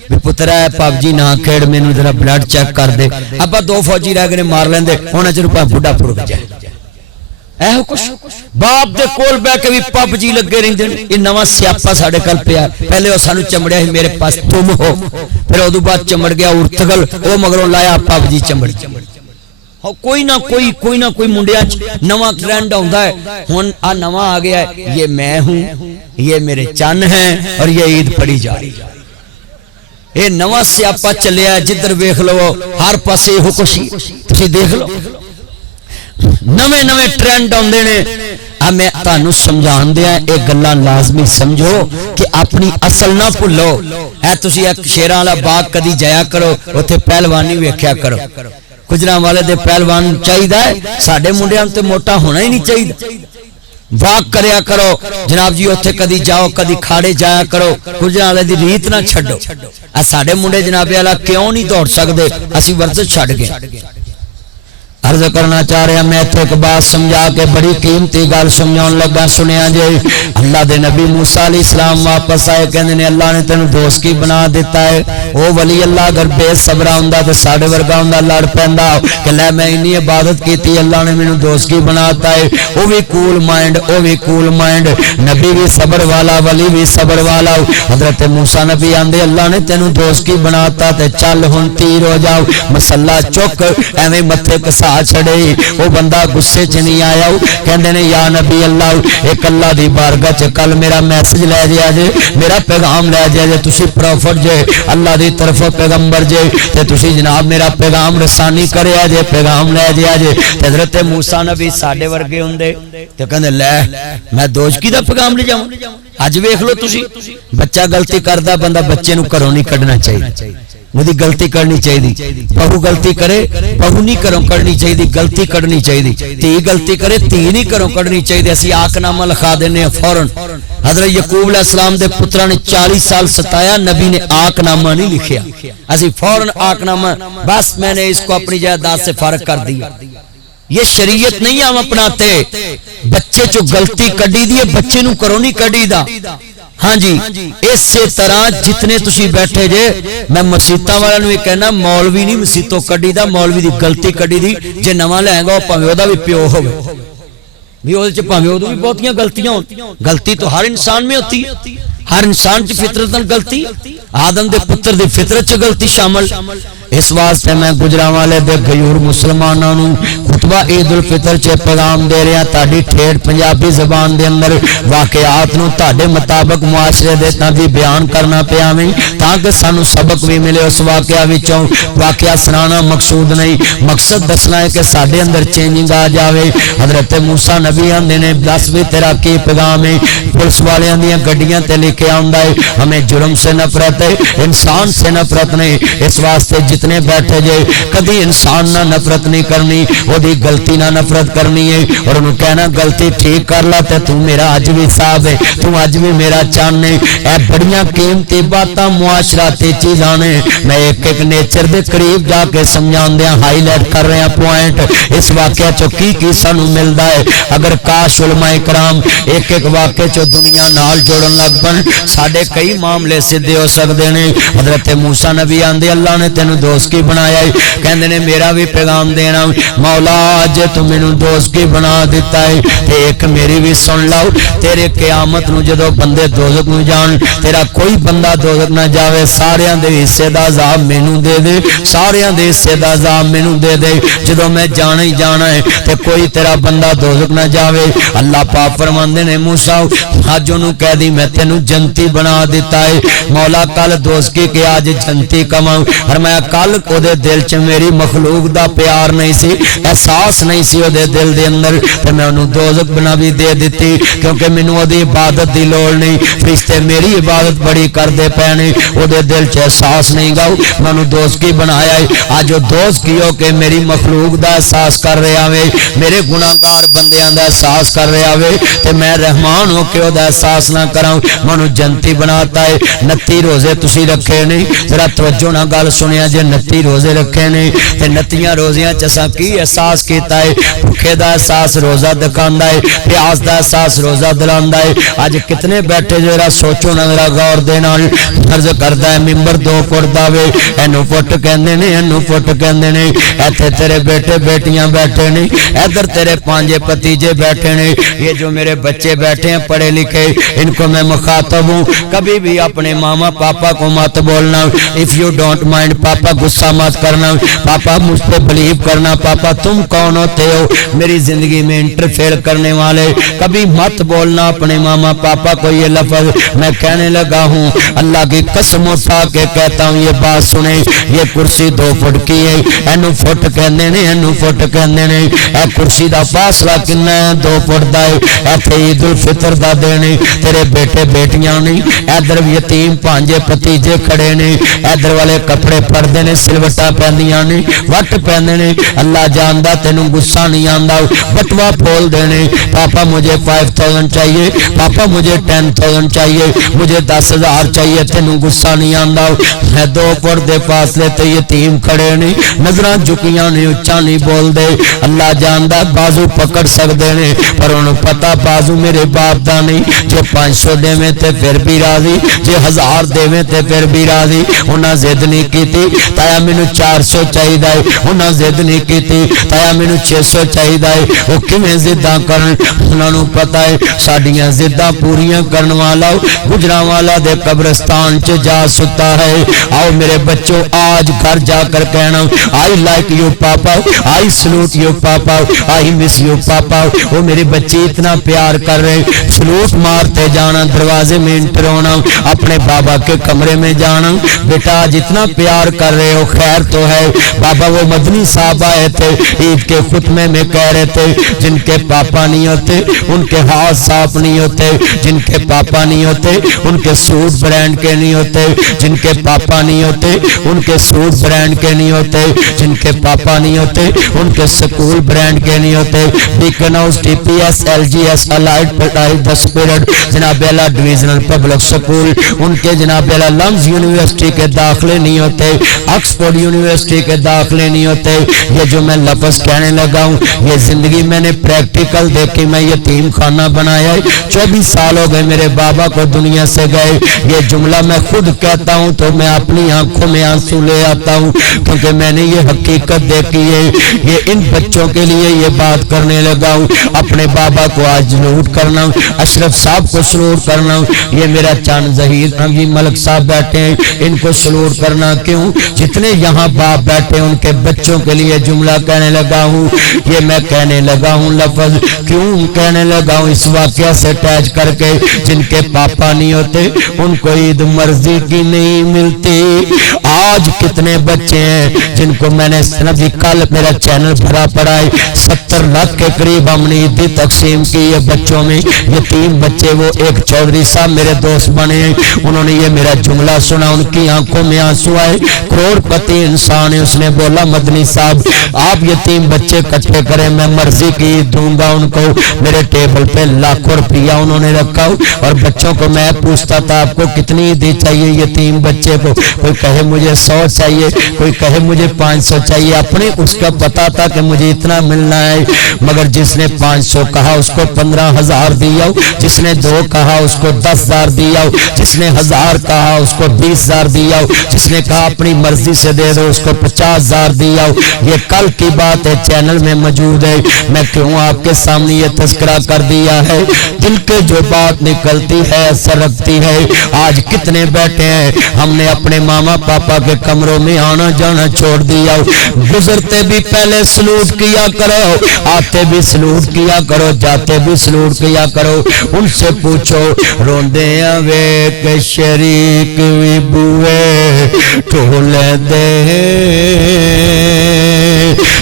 بھی پتر ہے پاب جی نہ کھیڑ میں نو ذرا بلڈ چیک کر دے ابا 2 فوجی رہ گئے مار لیندے ہونا چلو پا بڑھا پھڑ جائے اے کچھ باپ دے کول بہ کے بھی پب جی لگے رہندے یہ نواں سیاپا ساڈے کل پیا پہلے او سانو چمڑیا ہی میرے پاس تم ہو پھر اودوں بعد چمڑ گیا ارتگل او مگروں لایا پب جی چمڑ کوئی نہ کوئی منڈیاں نواں ٹرینڈ آندا ہے ہن آ نواں آ گیا ہے یہ میں ہوں یہ میرے چن ہیں اور یہ عید پڑھی جا رہی ہے یہ نواں سیاپا چلیا جدھر ویکھ لو ہر پاسے ہو کچھ تسی دیکھ لو نویں نویں ٹرینڈ آندے نے میں تانوں سمجھان دیا ایک گلاں لازمی سمجھو کہ اپنی اصل نہ بھولو اے تسی ایک شیراں والا باغ کدی جایا کرو اوتھے پہلوانی ویکھیا کرو گجراں والے دے پہلوان چاہیدا ہے ساڈے منڈیاں تے موٹا ہونا ہی نہیں چاہیدا واک کریا کرو جناب جی اوتھے کدی جاؤ کدی کھاڑے جایا کرو گجراں والے دی ریت نہ چھڈو اے ساڈے منڈے جناب والا کیوں نہیں دوڑ سکدے اسی ورزش چھڈ گئے عرض کرنا چاہ رہا میں تو ایک بات سمجھا کے بڑی قیمتی گل سمجھاؤں لگا سنیا جے اللہ دے نبی موسیٰ علیہ السلام واپس آئے کہنے نے اللہ نے تینوں دوست کی بنا دیتا ہے او ولی اللہ اگر بے صبرہ ہوندہ تو ساڑھے ورگا ہوندہ لڑ پہندہ کہ لے میں انہی عبادت کی تھی اللہ نے مینوں دوست کی بناتا ہے او بھی کول مائنڈ نبی بھی صبر والا ولی بھی صبر والا حضرت موسیٰ نبی آندے اللہ نے تینوں دوست کی بناتا تے چل ہن تیر ہو جاؤ مسلح چک ایویں متھے کسا چھڑے وہ بندہ غصے چ نہیں آیا کہندے نے یا نبی اللہ ایک اللہ دی بارگاہ چ کل میرا میسج لے جیا جے میرا پیغام لے جیا جے تسی پروفٹ جے اللہ دی طرف پیغمبر جے تے تسی جناب میرا پیغام رسانی کریا جے پیغام لے جیا جے تے حضرت موسیٰ نبی ساڈے ورگے ہوندے تے کہندے لے میں دوزکی دا پیغام لے جاؤں اج ویکھ لو تسی بچہ غلطی کردا بندہ بچے نو گھروں نہیں کڈنا چاہیے مجھے غلطی کرنی چاہیے بہو غلطی کرے بہو نہیں کروں کرنی چاہیے غلطی کرنی چاہیے تی غلطی کرے تی نہیں کروں کرنی چاہیے اسی آق نامہ لکھا دینے فوراً حضرت یعقوب علیہ السلام دے پترہ نے 40 سال ستایا نبی نے آق نامہ نہیں لکھیا اسی فوراً آق نامہ بس میں نے اس کو اپنی جائیداد سے فارغ کر دیا یہ شریعت نہیں ہم اپناتے بچے چو غلطی کڈی دی بچے نو کرو نہیں کڈی دا ہاں جی اس سے طرح جتنے تسی بیٹھے جے میں مسیطہ والا نوی کہنا مولوی نہیں مسیطوں کڈی دا مولوی دی غلطی کڈی دی جے نواں لے گا پاویں دا بھی پیو ہوے بھی اودے چ پاویں اودوں بھی بہتیاں غلطیاں غلطی تو ہر انسان میں ہوتی ہے ہر انسان کی فطرتاً غلطی آدم دے پتر دی فطرت چ غلطی شامل اس واسطے میں گجراں والے دے غیور مسلماناں نوں خطبہ عید الفطر چ پیغام دے رہا تہاڈی ٹھیڑ پنجابی زبان دے اندر واقعات نوں تہاڈے مطابق معاشرے دے تاں بھی بیان کرنا پیا ویں تاکہ سانوں سبق بھی ملے اس واقعہ وچوں واقعہ سنانا مقصود نہیں مقصد دسنا ہے کہ ساڈے اندر چینجنگ آ جاوے حضرت موسیٰ نبی آندے نے دس بھی تیرا کی پیغام ہے پولیس والیاں دیاں گڈیاں تے لکھ کے آندا ہے ہمیں جرم سے نفرت ہے انسان سے نفرت نہیں اس واسطے جتنے بیٹھے جے کدی انسان نہ نفرت نہیں کرنی وہ دی غلطی نہ نفرت کرنی ہے اور انہوں کہنا غلطی ٹھیک کر لا تے تو میرا اج بھی صاحب ہے تو اج بھی میرا چان ہے اے بڑیاں قیمتی باتاں معاشراتی چیزاں نے میں ایک ایک نیچر دے قریب جا کے سمجھان دیاں ہائی لائٹ کر رہے ہیں پوائنٹ اس واقعہ چو کی سانو ملدا ہے اگر کاش علماء کرام ایک ایک واقعے چو دنیا نال جوڑن لگ پن ساڈے کئی معاملے سدھے ہو سکدے نے حضرت موسیٰ نبی آندے اللہ نے تینوں دوست کی بنایا ہے کہندے نے میرا بھی پیغام دینا مولا جے تو مینوں دوست کی بنا دیتا ہے تے ایک میری بھی سن لو تیرے قیامت نو جدو بندے دوزخ نو جان تیرا کوئی بندہ دوزخ نہ جاوے ساریاں دے حصے دا عذاب مینوں دے دے ساریاں دے حصے دا عذاب مینوں دے دے جدو میں جانا ہی جانا ہے تے کوئی تیرا بندہ دوزخ نہ جاوے اللہ پاک فرماندے نے موسیٰ اج اونوں کہہ دی میں تینوں جنتی بنا دیتا ہے مولا کل دوزخی کہ آج جنتی کماؤں فرمایا کل او دے دل چ میری مخلوق دا پیار نہیں سی احساس نہیں سی او دے دل دے اندر تے میں انہوں دوزخ بنا بھی دے دیتی کیونکہ مینوں او دی عبادت دی لوڑ نہیں فرشتے میری عبادت بڑی کر دے پے نے او دے دل چ احساس نہیں گاؤ میں انہوں دوزخی بنایا ہے اج او دوزخی ہو کہ میری مخلوق دا احساس کر رہا وے میرے گناہگار بندیاں دا احساس کر رہا وے تے میں رحمان ہو کے او دا احساس نہ کراں میں انہوں جنتی بناتا ہے 29 روزے تسی رکھے نہیں ذرا توجہ نہ گل سنیا جے 29 روزے رکھے نے تے 29 روزیاں چ اساں کی احساس کیتا ہے بھوکے دا احساس روزہ دکھاندا ہے پیاس دا احساس روزہ دلاندا ہے اج کتنے بیٹھے ذرا سوچو نا ذرا غور دے نال فرض کردا ہے ممبر 2 فٹ دا وے اینو فٹ کہندے نے اینو فٹ کہندے نے ایتھے تیرے بیٹے بیٹیاں بیٹھے نے ادھر تیرے پانجے پتیجے بیٹھے نے یہ جو میرے بچے بیٹھے ہیں پڑھے لکھے ان کو میں مخاطب ہوں کبھی بھی اپنے ماما پاپا کو مت بولنا اف یو ڈونٹ مائنڈ پاپا غصہ مت کرنا پاپا مجھ پہ بلیو کرنا پاپا تم کون ہوتے ہو میری زندگی میں انٹرفیئر کرنے والے کبھی مت بولنا اپنے ماما پاپا کو یہ لفظ میں کہنے لگا ہوں اللہ کی قسم اٹھا کے کہتا ہوں یہ بات سنیں یہ کرسی 2 فٹ کی ہے اینو فٹ کہندے نے اینو فٹ کہندے نے اے کرسی دا فاصلہ کنا ہے 2 فٹ دا ہے ایتھے عید الفطر دا دینے تیرے بیٹے بیٹیاں نہیں ادھر یتیم پانجے پتیجے کھڑے نے ادھر والے کپڑے پردے نے سلوٹا پہندیاں نے وٹ پہندے نے اللہ جاندا تینوں غصہ نہیں آندا بٹوا پھول دینے پاپا مجھے 5000 چاہیے پاپا مجھے 10000 چاہیے مجھے 10000 چاہیے تینوں غصہ نہیں آندا ہے 2 فٹ دے فاصلے تے یتیم کھڑے نے نظراں جھکیاں نے اچا نہیں بول دے اللہ جاندا بازو پکڑ سکدے نے پر انہوں پتہ بازو میرے باپ دا نہیں جے 500 دیویں تے پھر بھی راضی جے 1000 دیویں تے پھر بھی راضی انہاں ضد نہیں کیتی تایا مینوں 400 چاہیدا ہے انہاں ضد نہیں کیتی تایا مینوں 600 چاہیدا ہے او کیویں ضداں کرن انہاں نوں پتہ ہے ساڈیاں ضداں پوریاں کرن والا گجرانوالا دے قبرستان چ جا ستا ہے آؤ میرے بچوں آج گھر جا کر کہنا آئی لائک یو پاپا آئی سلوٹ یو پاپا آئی مس یو پاپا وہ میرے بچے اتنا پیار کر رہے سلوٹ مارتے جانا دروازے میں انٹر ہونا اپنے بابا کے کمرے میں جانا بیٹا جتنا پیار کر رہے ہو خیر تو ہے بابا وہ مدنی صاحب آئے تھے عید کے خطبے میں کہہ رہے تھے جن کے پاپا نہیں ہوتے ان کے ہاتھ صاف نہیں ہوتے جن کے پاپا نہیں ہوتے ان کے سوٹ برانڈ کے نہیں ہوتے جن کے پاپا نہیں ہوتے ان کے سوٹ برانڈ کے نہیں ہوتے جن کے پاپا نہیں ہوتے ان کے سکول برانڈ کے نہیں ہوتے Beaconhouse T P S L G S الائٹ پٹائی دا اسپرٹ جناب اعلیٰ ڈویژنل پبلک سکول ان کے جناب اعلیٰ لمز یونیورسٹی کے داخلے نہیں ہوتے آکسفورڈ یونیورسٹی کے داخلے نہیں ہوتے یہ جو میں لفظ کہنے لگا ہوں یہ زندگی میں نے پریکٹیکل دیکھی میں یتیم خانہ بنایا ہے 24 سال ہو گئے میرے بابا کو دنیا سے گئے یہ جملہ میں خود کہتا ہوں تو میں اپنی آنکھوں میں آنسو لے آتا ہوں کیونکہ میں نے یہ حقیقت دیکھی ہے یہ ان بچوں کے لیے یہ بات کرنے لگا ہوں اپنے بابا کو آج سلوٹ کرنا ہوں اشرف صاحب کو سلوٹ کرنا ہوں یہ میرا چاند ظہیر رنگی ملک صاحب بیٹھے ہیں ان کو سلوٹ کرنا کیوں جتنے یہاں باپ بیٹھے ان کے بچوں کے لیے جملہ کہنے لگا ہوں یہ میں کہنے لگا ہوں لفظ کیوں کہنے لگا ہوں اس واقعہ سے اٹیچ کر کے جن کے پاپا نہیں ہوتے ان کو عید مرضی کی نہیں ملتی آج کتنے بچے ہیں جن کو میں نے سنبھی کل میرا چینل بھرا پڑا ہے 70 لاکھ کے قریب ہم نے عیدی تقسیم کی ہے بچوں میں یتیم بچے وہ ایک چودھری صاحب میرے دوست بنے ہیں انہوں نے یہ میرا جملہ سنا ان کی آنکھوں میں آنسو آئے کروڑ پتی انسان ہے اس نے بولا مدنی صاحب آپ یتیم بچے اکٹھے کریں میں مرضی کی دوں گا ان کو میرے ٹیبل پہ لاکھوں روپیہ انہوں نے رکھا اور بچوں کو میں پوچھتا تھا آپ کو کتنی عیدی چاہیے یتیم بچے کو کوئی کہے مجھے 100 چاہیے کوئی کہے مجھے 500 چاہیے اپنے اس کا پتا تھا کہ مجھے اتنا ملنا ہے مگر جس نے 500 کہا اس کو 15,000 دیا جس نے 2 کہا اس کو 10,000 دیا جس نے 1000 کہا اس کو 20,000 دیا جس نے کہا اپنی مرضی سے دے دو اس کو 50,000 دیا یہ کل کی بات ہے چینل میں موجود ہے میں کیوں آپ کے سامنے یہ تذکرہ کر دیا ہے دل کے جو بات نکلتی ہے اثر رکھتی ہے آج کتنے بیٹھے ہیں ہم نے اپنے ماما پاپا کے کمروں میں آنا جانا چھوڑ دیا گزرتے بھی پہلے سلوٹ کیا کرو آتے بھی سلوٹ کیا کرو جاتے بھی سلوٹ کیا کرو ان سے پوچھو روندے آوے کہ شریک وی بوئے ٹولے دے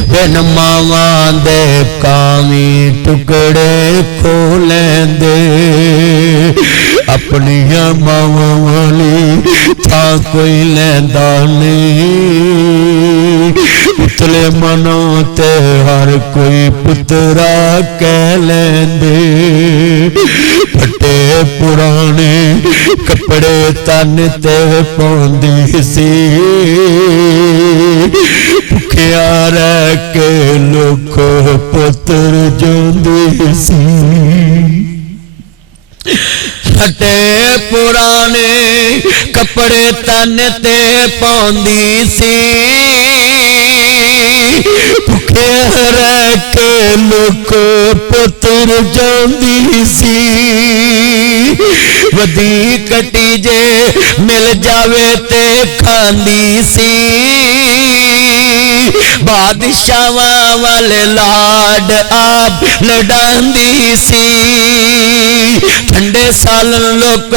بن ماما دے کامی ٹکڑے کھولے دے اپنی ماما والی تھا کوئی لیندہ نہیں اتلے منو تے ہر کوئی پترا کہہ لیندے پھٹے پرانے کپڑے تن تے پوندی سی بھکھیا رہ کے لوک پتر جوندی سی پھٹے پرانے کپڑے تن تے پوندی سی بھکھیا رہ کے لوک پتر جوندی سی ودی کٹی جے مل جاوے تے کھاندی سی بادشاہاں والے لاڈ آپ لڈاندی سی ٹھنڈے سالن لوک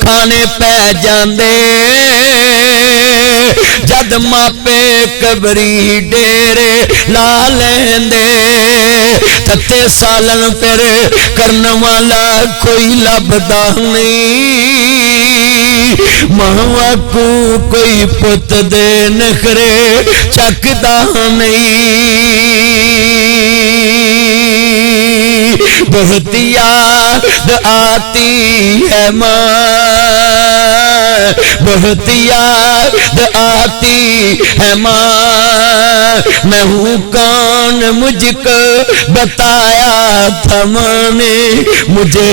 کھانے پہ جاندے جد ماپے قبری ڈیرے لا لیندے تتے سالن پھر کرن والا کوئی لبدا نہیں ماں کو کوئی پت دے نخرے چکدا نہیں بہت یاد آتی ہے ماں بہت یاد آتی ہے ماں میں ہوں کون مجھ کو بتایا تھا ماں نے مجھے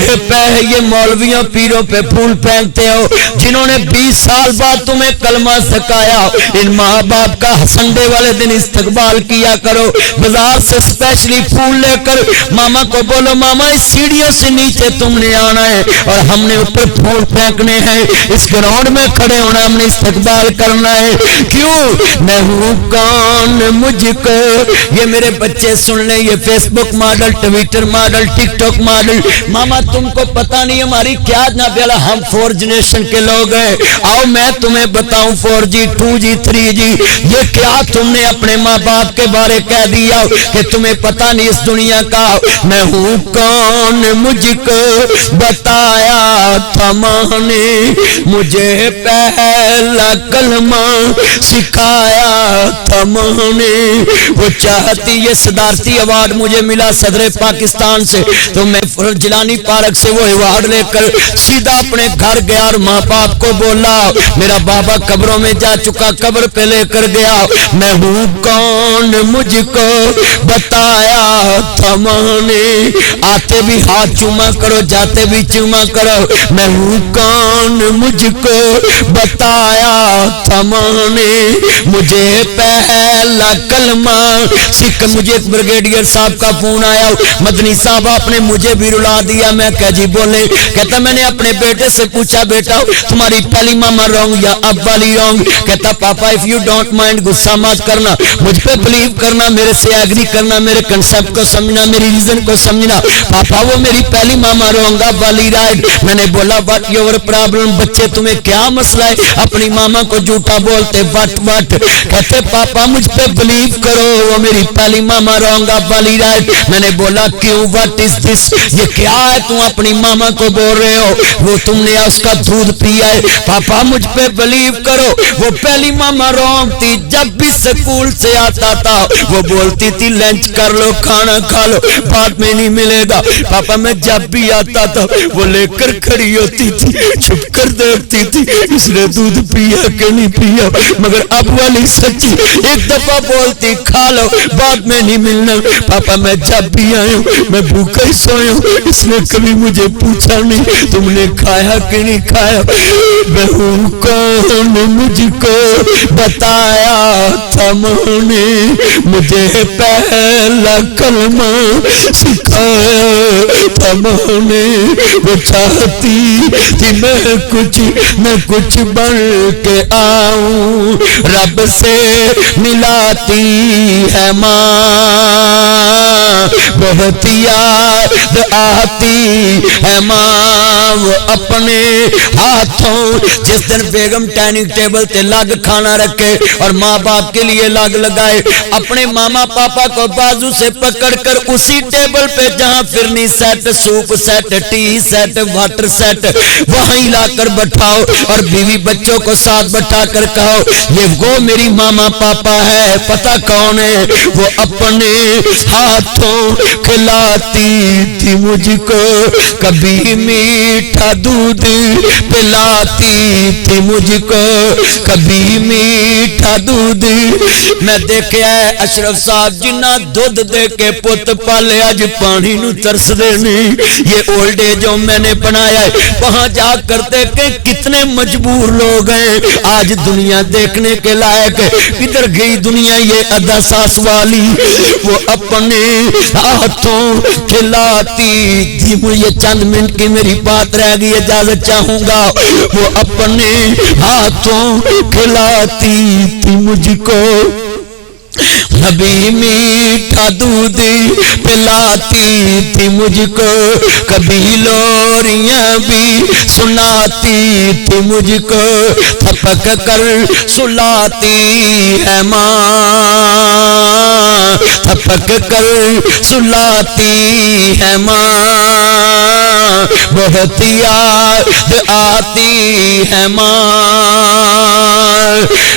یہ مولویوں پیروں پہ پھول پہنتے ہو جنہوں نے 20 سال بعد تمہیں کلمہ سکھایا ان ماں باپ کا سنڈے والے دن استقبال کیا کرو بازار سے اسپیشلی پھول لے کر ماما کو بولو ماما اس سیڑھیوں سے نیچے تم نے آنا ہے اور ہم نے اوپر پھول پھینکنے ہیں اس گراؤنڈ میں کھڑے ہونا ہم نے استقبال کرنا ہے کیوں میں ہوں کون مجھ کو یہ میرے بچے سن لیں یہ فیس بک ماڈل ٹویٹر ماڈل ٹک ٹاک ماڈل ماما تم کو پتا نہیں ہماری کیا جناب والا ہم 4 جنریشن کے لوگ ہیں آؤ میں تمہیں بتاؤں 4G 2G 3G یہ کیا تم نے اپنے ماں باپ کے بارے کہہ دیا کہ تمہیں پتا نہیں اس دنیا کا میں ہوں کون مجھ کو بتایا تھا ماں نے مجھے پہلا کلمہ سکھایا تھا ماں نے وہ چاہتی یہ صدارتی ایوارڈ مجھے ملا صدر پاکستان سے تو میں جیلانی پارک سے وہ ایوارڈ لے کر سیدھا اپنے گھر گیا اور ماں باپ کو بولا میرا بابا قبروں میں جا چکا قبر پہ لے کر گیا میں ہوں کون مجھ کو بتایا تھا ماں نے آتے بھی ہاتھ چوما کرو جاتے بھی چوما کرو میں ہوں کون مجھ کو بتایا تھا ماں نے مجھے پہلا کلمہ سکھ مجھے ایک بریگیڈیئر صاحب کا فون آیا مدنی صاحب آپ نے مجھے بھی رلا دیا میں کہا جی بولے کہتا میں نے اپنے بیٹے سے پوچھا بیٹا تمہاری پہلی ماما رونگ یا اب والی رونگ کہتا پاپا if you don't mind غصہ مت کرنا مجھ پہ بلیو کرنا میرے سے ایگری کرنا میرے کنسپٹ کو سمجھنا میری ریزن کو سمجھنا پاپا وہ میری پہلی ماما رونگ اب والی رائٹ میں نے بولا what your problem بچے تمہیں کیا مسئلہ ہے اپنی ماما کو جھوٹا بولتے what کہتے پاپا مجھ پہ بلیو کرو وہ میری پہلی ماما رونگ اب والی رائٹ میں نے بولا کیوں what is this یہ کیا ہے تم اپنی ماما کو بول رہے ہو وہ تم نے اس کا دودھ پیا ہے پاپا مجھ پہ بلیو کرو وہ پہلی ماما رونگ تھی جب بھی سکول سے آتا تھا وہ بولتی تھی لنچ کر لو کھانا کھا لو بعد میں نہیں ملے گا پاپا میں جب بھی آتا تھا وہ لے کر کھڑی ہوتی تھی چھپ کر دیکھتی تھی اس نے دودھ پیا کہ نہیں پیا مگر اب والی سچی ایک دفعہ بولتی کھا لو بعد میں نہیں ملنا پاپا میں جب بھی آیا ہوں میں بھوکا ہی سویا ہوں اس نے کبھی مجھے پوچھا نہیں تم نے کھایا کہ نہیں کھایا میں ہوں کون مجھ کو بتایا تھا ماں نے مجھے پہلا کلمہ سکھایا تھا ماں نے وہ چاہتی تھی میں کچھ بن کے آؤں رب سے ملاتی ہے ماں بہت یاد آتی ہے ماں وہ اپنے ہاتھوں جس دن بیگم ڈائننگ ٹیبل تے لگ کھانا رکھے اور ماں باپ کے لیے لگ لگائے اپنے ماما پاپا کو بازو سے پکڑ کر اسی ٹیبل پہ جہاں فرنی set soup set tea set water set وہیں لا کر بٹھاؤ اور بیوی بچوں کو ساتھ بٹھا کر کہو یہ وہ میری ماما پاپا ہے پتہ کون ہے وہ اپنے ہاتھوں کھلاتی تھی مجھ کو کبھی میٹھا دودھ پلاتی تھی مجھ کو کبھی میٹھا دودھ میں دیکھا ہے اشرف صاحب جنہ دودھ دے کے پت پالے آج پانی نو ترس دینے یہ اولڈ ایج جو میں نے بنایا ہے وہاں جا کر دیکھیں کتنے مجبور لوگ ہیں آج دنیا دیکھنے کے لائق ہے ادھر گئی دنیا یہ ادا ساس والی وہ اپنے ہاتھوں کھلاتی تھی مجھے چند منٹ کی میری بات رہ گئی اجازت چاہوں گا وہ اپنے ہاتھوں کھلاتی تھی مجھ کو کبھی میٹھا دودھ پلاتی تھی مجھ کو کبھی لوریاں بھی سناتی تھی مجھ کو تھپک کر سلاتی ہے ماں تھپک کر سلاتی ہے ماں بہت یاد آتی ہے ماں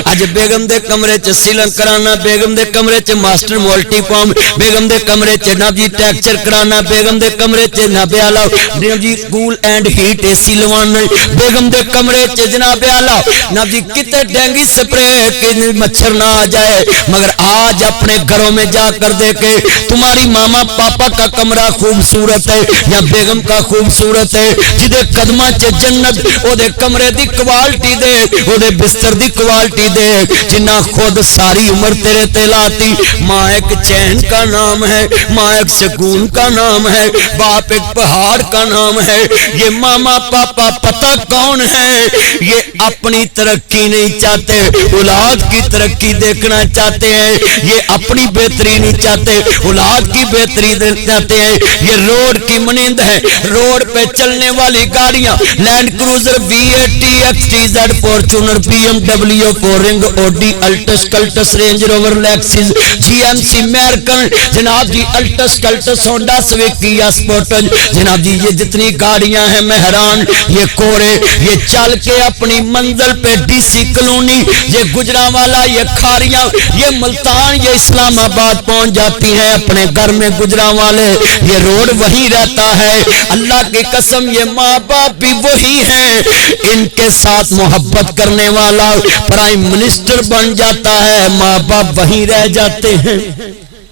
اج بیگم دے کمرے چ سیلن کرانا بیگم دے کمرے چ ماسٹر مولٹی فارم بیگم دے کمرے چ جناب جی ٹیکسچر کرانا بیگم دے کمرے چ جناب اعلی جناب جی کول اینڈ ہیٹ اے سی لوانا بیگم دے کمرے چ جناب اعلی جناب جی کتے ڈینگی سپرے کہ مچھر نہ آ جائے مگر آج اپنے گھروں میں جا کر دیکھے تمہاری ماما پاپا کا کمرہ خوبصورت ہے یا بیگم کا خوبصورت ہے جدے قدمہ چ جنت او دے کمرے دی کوالٹی دے او دے بستر دی کوالٹی دے جنہ خود ساری عمر تیرے تلاتی ماں ایک چین کا نام ہے ماں ایک سکون کا نام ہے باپ ایک پہاڑ کا نام ہے یہ ماما پاپا پتہ کون ہے یہ اپنی ترقی نہیں چاہتے اولاد کی ترقی دیکھنا چاہتے ہیں یہ اپنی بہتری نہیں چاہتے اولاد کی بہتری چاہتے ہیں یہ روڈ کی منند ہے روڈ پہ چلنے والی گاڑیاں Land Cruiser V80 XTZ Fortuner BMW فورنگ Audi Altis Cultus Range Rover Lexus GMC میرکن جناب جی الٹس کلٹس ہونڈا سوک کیا سپورٹج جناب جی یہ جتنی گاڑیاں ہیں میں حیران یہ کورے یہ چل کے اپنی منزل پہ ڈی سی کلونی یہ گجرانوالا یہ کھاریاں یہ ملتان یہ اسلام آباد پہنچ جاتی ہیں اپنے گھر میں گجرانوالے یہ روڈ وہی رہتا ہے اللہ کی قسم یہ ماں باپ بھی وہی ہیں ان کے ساتھ محبت کرنے والا پرائم منسٹر بن جاتا ہے ماں باپ وہیں رہ جاتے ہیں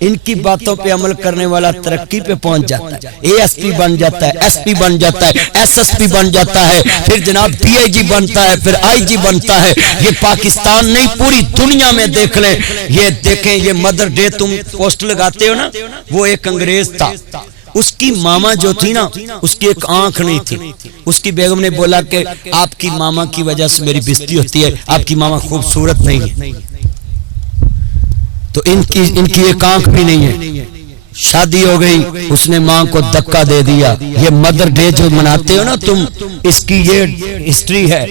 ان کی باتوں پہ عمل کرنے والا ترقی پہ پہنچ جاتا ہے ASP بن جاتا ہے SP بن جاتا ہے SSP بن جاتا ہے پھر جناب DIG بنتا ہے پھر IG بنتا ہے یہ پاکستان نہیں پوری دنیا میں دیکھ لیں یہ دیکھیں یہ مدر ڈے تم پوسٹ لگاتے ہو نا وہ ایک انگریز تھا اس کی ماما جو تھی نا اس کی ایک آنکھ نہیں تھی اس کی بیگم نے بولا کہ آپ کی ماما کی وجہ سے میری بےزتی ہوتی ہے آپ کی ماما خوبصورت نہیں ہے تو ان کی ایک آنکھ بھی نہیں ہے شادی ہو گئی اس نے ماں کو دھکا دے دیا یہ مدر ڈے جو مناتے ہو نا تم اس کی یہ ہسٹری ہے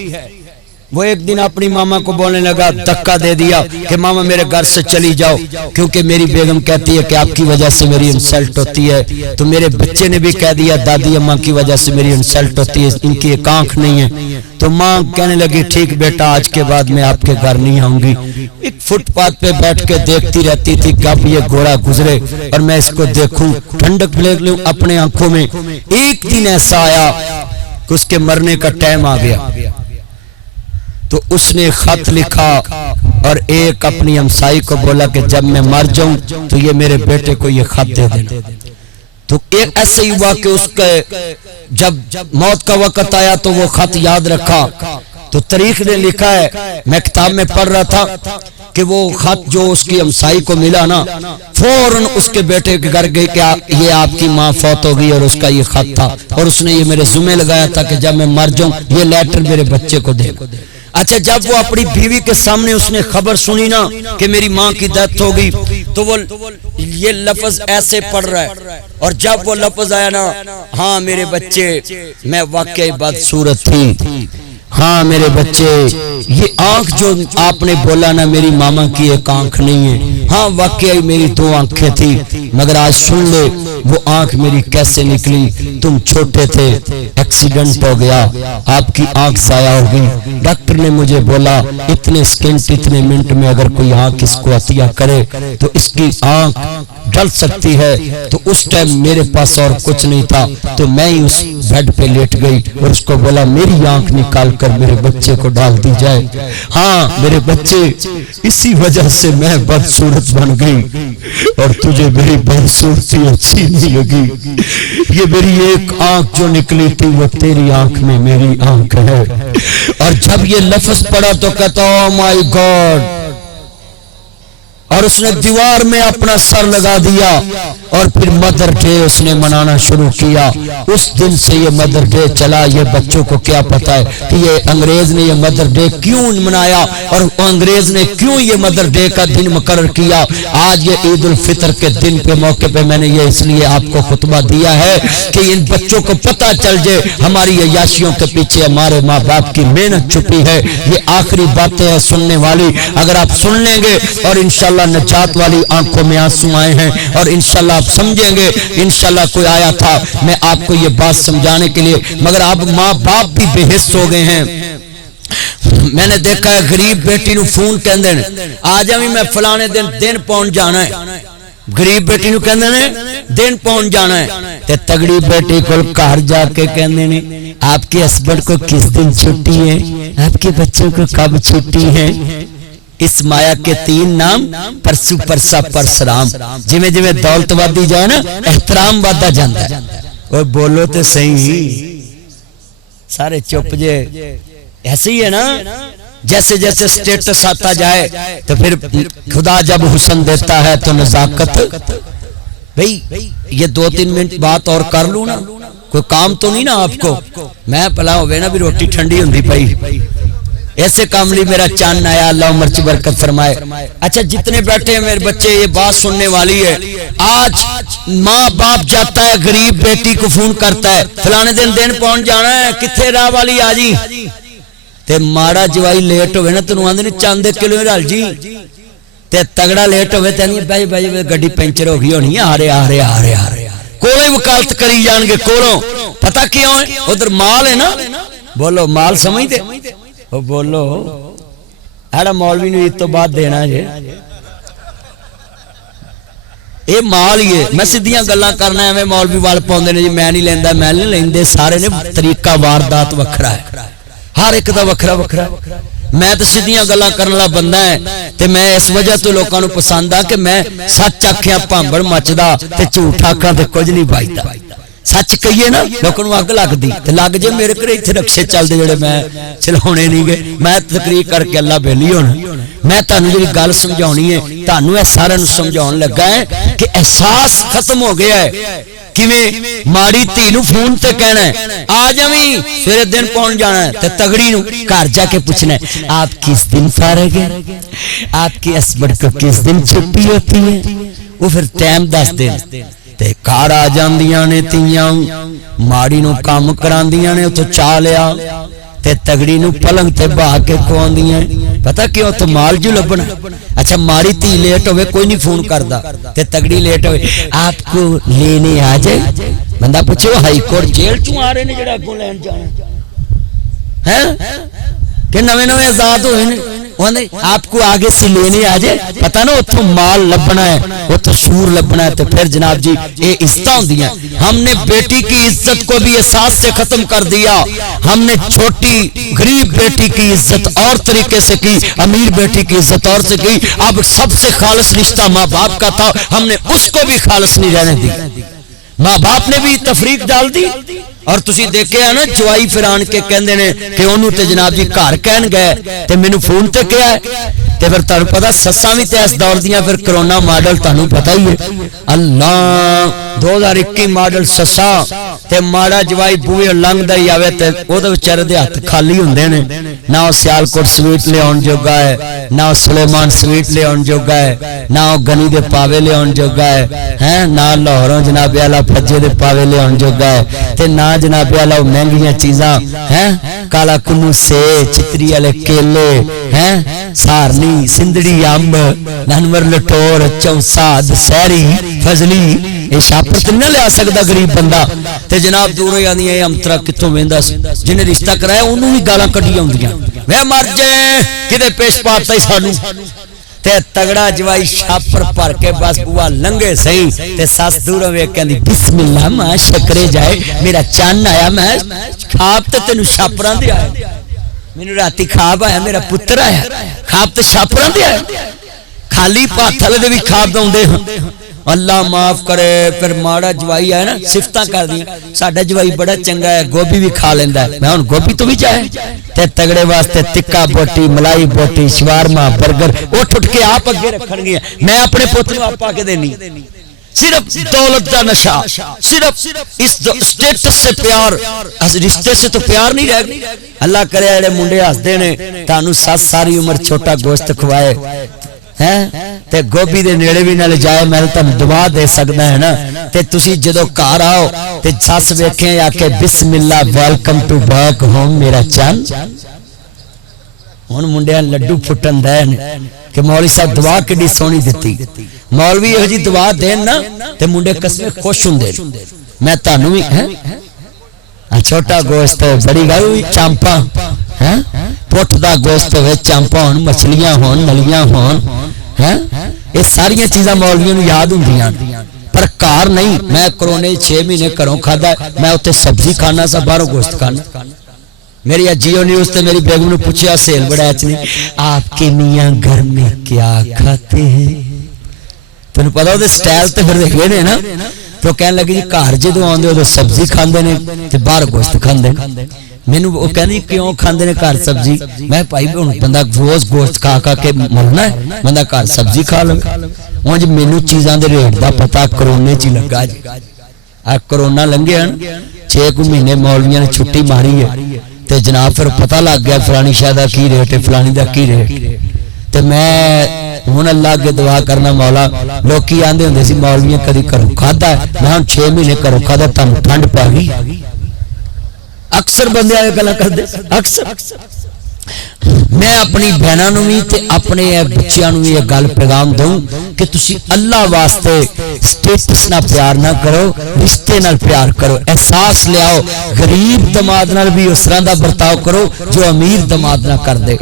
وہ ایک دن اپنی ماما کو بولنے لگا دھکا دے دیا کہ ماما میرے گھر سے چلی جاؤ کیونکہ میری بیگم کہتی ہے کہ آپ کی وجہ سے میری انسلٹ ہوتی ہے تو میرے بچے نے بھی کہہ دیا دادی اماں کی وجہ سے میری انسلٹ ہوتی ہے ان کی ایک آنکھ نہیں ہے تو ماں کہنے لگی ٹھیک بیٹا آج کے بعد میں آپ کے گھر نہیں آؤں گی ایک فٹ پاتھ پہ بیٹھ کے دیکھتی رہتی تھی کہ اب یہ گھوڑا گزرے اور میں اس کو دیکھوں ٹھنڈک لے لوں اپنے آنکھوں میں ایک دن ایسا آیا کہ اس کے مرنے کا ٹائم آ گیا تو اس نے خط لکھا اور ایک اپنی ہمسائی کو بولا کہ جب میں مر جاؤں تو یہ میرے بیٹے کو یہ خط دے دینا تو ایک ایسے ہی ہوا کہ اس کے جب موت کا وقت آیا تو وہ خط یاد رکھا تو تاریخ نے لکھا ہے میں کتاب میں پڑھ رہا تھا کہ وہ خط جو اس کی ہمسائی کو ملا نا فوراً اس کے بیٹے کے گھر گئی کہ یہ آپ کی ماں فوت ہو گئی اور اس کا یہ خط تھا اور اس نے یہ میرے ذمہ لگایا تھا کہ جب میں مر جاؤں یہ لیٹر میرے بچے کو دے اچھا جب وہ اپنی بیوی کے سامنے اس نے خبر سنی نا کہ میری ماں کی ڈیتھ ہو گئی تو وہ یہ لفظ ایسے پڑھ رہا ہے اور جب وہ لفظ آیا نا ہاں میرے بچے میں واقعی بدصورت تھی ہاں میرے بچے، یہ آنکھ جو آپ نے بولا نا میری ماما کی ایک آنکھ نہیں ہے، ہاں واقعی میری 2 آنکھیں تھی، مگر آج سن لے وہ آنکھ میری کیسے نکلی۔ تم چھوٹے تھے، ایکسیڈنٹ ہو گیا، آپ کی آنکھ ضائع ہو گئی، ڈاکٹر نے مجھے بولا اتنے سیکنڈ اتنے منٹ میں اگر کوئی آنکھ اس کو عطیہ کرے تو اس کی آنکھ ڈل سکتی ہے۔ تو اس ٹائم میرے پاس اور کچھ نہیں تھا، تو میں ہی اس بیڈ پہ لیٹ گئی اور اس کو بولا میری آنکھ نکال کر میرے بچے کو ڈال دی جائے۔ ہاں میرے بچے، اسی وجہ سے میں بدصورت بن گئی اور تجھے میری بدصورتی اچھی نہیں لگی۔ یہ میری ایک آنکھ جو نکلی تھی وہ تیری آنکھ میں میری آنکھ ہے۔ اور جب یہ لفظ پڑھا تو کہتا او مائی گاڈ، اور اس نے دیوار میں اپنا سر لگا دیا اور پھر مدر ڈے اس نے منانا شروع کیا۔ اس دن سے یہ مدر ڈے چلا۔ یہ بچوں کو کیا پتا ہے کہ یہ انگریز نے یہ مدر ڈے کیوں منایا اور انگریز نے کیوں یہ مدر ڈے کا دن مقرر کیا۔ آج یہ عید الفطر کے دن کے موقع پہ میں نے یہ اس لیے آپ کو خطبہ دیا ہے کہ ان بچوں کو پتہ چل جائے ہماری عیاشیوں کے پیچھے ہمارے ماں باپ کی محنت چھپی ہے۔ یہ آخری باتیں ہیں سننے والی، اگر آپ سن لیں گے اور انشاءاللہ نجات والی آنکھوں میں آنسو آئے ہیں اور انشاءاللہ آپ سمجھیں گے۔ انشاءاللہ کوئی آیا تھا میں آپ کو یہ بات سمجھانے کے لیے، مگر اب ماں باپ بھی بے حس ہو گئے ہیں۔ میں نے دیکھا ہے غریب بیٹی نو فون کہندے نے آ جاویں میں فلانے دن پہنچ جانا ہے، غریب بیٹی نو کہندے نے دن پہنچ جانا ہے، تے تگڑی بیٹی کول گھر جا کے کہندے نے آپ کے ہسبینڈ کو کس دن چھٹی ہے، آپ کے بچوں کو کب چھٹی ہے۔ اس مایا کے 3 نام پرسو پرسا پرسرام، جویں جویں دولت وادی جائے نا احترام وادا جاندا ہے۔ اور بولو تے صحیح، سارے چپ جے، ایسے ہی ہے نا، جیسے جیسے سٹیٹس آتا جائے تو پھر خدا جب حسن دیتا ہے تو نزاکت۔ بھئی یہ 2-3 منٹ بات اور کر لوں نا، کوئی کام تو نہیں نا آپ کو، میں پلا ہوئے نا بھی روٹی ٹھنڈی ہوندی پئی، ایسے کام لی میرا چاند آیا، اللہ عمر چ برکت فرمائے۔ اچھا جتنے بیٹھے ہیں میرے بچے، یہ بات سننے والی ہے۔ آج ماں باپ جاتا ہے غریب بیٹی کو فون کرتا ہے فلانے دن پہنچ جانا ہے، کتھے راہ والی آ جی، تے ماڑا جوائی لیٹ ہوئے نا تنوں آندے نے چاند کلو رل جی، تے تگڑا لیٹ ہوئے تے نہیں بھائی گڈی پنچر ہو گئی ہونی، آ رہے کولے وکالت کری جان گے کولوں، پتہ کیوں ہے ادھر مال ہے نا، بولو مال سمجھ دے، بولو ایڑا مولوی نے عید تو بعد دینا جے، اے مال ہی ہے۔ میں سیدھیاں گلاں کرنا ہے، میں مولوی وال پاؤندے نے جی میں نہیں لیندا، میں نہیں لیندے، سارے نے طریقہ واردات وکھرا ہے، ہر ایک دا وکھرا وکھرا۔ میں تو سیدھیاں گلاں کرن والا بندہ ہے تے میں اس وجہ تو لوکاں نوں پسند آ کہ میں سچ آکھیاں بھانبڑ مچدا تے جھوٹ آکھاں تے کچھ نہیں بچدا۔ سچ کہیے نا لوکاں نوں اگ لگدی تے لگ جے میرے گھر ایتھے رکشے چلدے جڑے میں چلاونے نہیں گے، میں تقریر کر کے اللہ بیلی ہونا۔ میں تانوں جڑی گل سمجھاونی ہے تانوں اے سارے نوں سمجھاون لگا ہے کہ احساس ختم ہو گیا ہے۔ کیویں ماڑی دھی نوں فون تے کہنا ہے آ جاویں سویرے دن پہنچ جانا ہے، تے تگڑی نوں گھر جا کے پوچھنا ہے آپ کس دن فارغ ہیں، آپ کے ہسبینڈ کو کس دن چھٹی ہوتی ہے، وہ پھر ٹائم دس دین تے گھر آ جاندیاں نے تیاں ماڑی نوں کام کراندیاں نے، تو چا لیا تے تگڑی نوں پلنگ تے بہا کے کھواندیاں، پتہ کیوں تو مال جو لبنا۔ اچھا ماڑی تی لیٹ ہوئے کوئی نہیں فون کردا تے تگڑی لیٹ ہوئے آپ کو لینے آ جائے، بندہ پوچھے وہ ہائی کورٹ جیل چوں آ رہے نے جڑا اگوں لین جانا ہیں کہ نویں نویں آزاد ہوئے نے، آپ کو آگے سے لینے آ جائے، پتہ نا اتھوں مال لبنا ہے، اتھوں سور لبنا ہے، تو پھر جناب جی یہ عزتاں ہوندیاں۔ ہم نے بیٹی کی عزت کو بھی احساس سے ختم کر دیا، ہم نے چھوٹی غریب بیٹی کی عزت اور طریقے سے کی، امیر بیٹی کی عزت اور سے کی۔ اب سب سے خالص رشتہ ماں باپ کا تھا، ہم نے اس کو بھی خالص نہیں رہنے دی، ماں باپ نے بھی تفریق ڈال دی۔ اور تسی دیکھے ہے نا جوائی فران کے کہندے نے کہ انہوں تے جناب جی گھر کہن گئے تے مینوں فون تے کیا ہے، تے پھر تانوں پتہ سساں وی تے اس دور دیاں پھر کرونا ماڈل تانوں پتہ ہی ہے، اللہ 2021 ماڈل سساں تے ماڑا جوائی بوئے لنگدا ہی آوے تے اودے وچارے دے ہاتھ خالی ہوندے نے نہ او سیالکوٹ سویٹ لے آن جوگا ہے نہ او سلیمان سویٹ لے آن جوگا ہے نہ او گنی دے پاوے لے آن جوگا ہے نہ لاہوروں جناب اعلی پھجے دے پاوے لے آن جوگا ہے تے نہ جناب اعلی مہنگیاں چیزاں ہیں کالا کنو سے چتری والے کیلے ہیں سارنی سندڑی امب نانور لٹور چوساد سہری فضلی اے شاپر تے نہ لیا سکدا غریب بندہ تے جناب دوروں یعنی اے امترا کتھوں ویندا سی جنے رشتہ کرایا اونوں بھی گالاں کڈی اوندیاں وے مر جائے کدے پیش پاتا ہی سانو تے تگڑا جوائی شاپر پر کے بس بوا لنگے سہی تے ساس دوروں ویکھ کہندی بسم اللہ ماں شکرے جائے میرا چان آیا میں خواب تے تینوں شاپراں دے آیا مینوں راتی خواب آیا میرا پتر آیا خواب تے شاپراں دے آیا خالی پاتھل دے بھی خواب دوندے اللہ معاف کرے پھر ماڑا جوائی ہے نا صفتاں کر دیاں ساڈا جوائی بڑا چنگا ہے گوبھی بھی کھا لیندا ہے میں ہن گوبھی تو بھی جائے تے تگڑے واسطے تکا بوٹی ملائی بوٹی شوارما برگر اٹھ کے آپ اگے رکھن گے میں اپنے پوت نوں آپ کے دینی صرف دولت دا نشہ صرف اس سٹیٹس سے پیار اس رشتے سے تو پیار نہیں رہ گیا اللہ کرے اڑے منڈے ہسدے نے تانوں ساری عمر چھوٹا گوشت کھوائے تے گوبھی دے نیڑے بھی نہ لے جائے میں تم دعا دے سکدا ہے نا تے تسی جدوں گھر آؤ تے سس ویکھیں یا کہ بسم اللہ ویلکم ٹو بیک ہوم میرا چان ہن منڈیاں لڈو پھٹن دے کہ مولوی صاحب دعا کڈی سونی دتی مولوی یہ جی دعا دین نا تے منڈے قسمے خوش ہوندے میں تانوں بھی چھوٹا گوشت بڑی گئی چامپا پٹ دا گوشت ہوئے چامپا ہون مچھلیاں ہون نلیاں ہون یہ ساری چیزاں مولویوں نے یاد ہوندیاں پر کار نہیں میں کرونے 6 مہینے گھروں کھادا میں اوتے سبزی کھانا سا باہروں گوشت کھانا میری جیو نیوز تے میری بیگم نے پوچھا سیل بڑا اچنی آپ کے میاں گھر میں کیا کھاتے ہیں تینوں پتہ او دے سٹائل تے پھر دیکھے نے نا تو کہنے لگی جی گھر جدوں آندے او سبزی کھاندے نے تے باہر گوشت کھاندے مینوں او کہندی کیوں کھاندے نے گھر سبزی میں بھائی ہن بندہ روز گوشت کھا کھا کے مرنا ہے بندہ گھر سبزی کھا لے اونج مینوں چیزاں دے ریٹ دا پتہ کرونے چ لگا جی آ کرونا لنگیا 6 مہینے مولویاں نے چھٹی ماری ہے تے جناب پھر پتہ لگ گیا فلانی شے دا کی ریٹ ہے فلانی دا کی ریٹ تے میں ہن اللہ کے دعا کرنا مولا لوکی آندے ہوندے سی مولویاں کدی کرو کھادا میں ہن 6 مہینے کرو کھادا تم ٹھنڈ پا گئی اکثر بندے آئے گلا کر دے اکثر میں اپنی بہناں نوں وی تے اپنے بچیاں نوں یہ گل پیغام دوں کہ تسی اللہ واسطے سٹیٹس نہ پیار نہ کرو رشتے نال پیار کرو احساس لے آؤ غریب دماد نال بھی اس طرح دا برتاؤ کرو جو امیر دماد نہ کر دے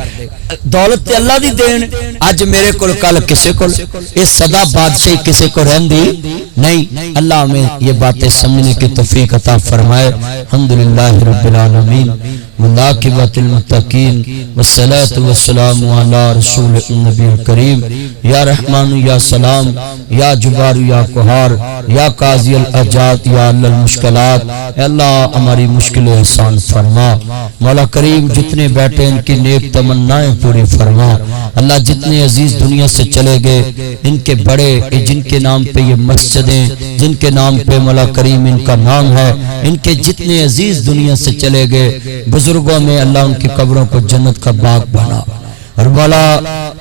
دولت تے اللہ دی دین اج میرے کول کل کسے کول یہ صدا بادشاہی کسے کو رہندی نہیں اللہ ہمیں یہ باتیں سمجھنے کی توفیق عطا فرمائے الحمدللہ رب العالمین والعاقبۃ للمتقین والصلاۃ والسلام علی رسول النبی الکریم یا رحمان یا سلام یا جبار یا قہار یا قاضی الحاجات یا حل المشکلات اے اللہ ہماری مشکلیں آسان فرما مولا کریم جتنے بیٹھے ان کی نیک تمنائیں پوری فرما اللہ جتنے عزیز دنیا سے چلے گئے ان کے بڑے جن کے نام پہ یہ مسجدیں جن کے نام پہ مولا کریم ان کا نام ہے ان کے جتنے عزیز دنیا سے چلے گئے بزرگوں میں اللہ ان کی قبروں کو جنت کا باغ بنا اور مولا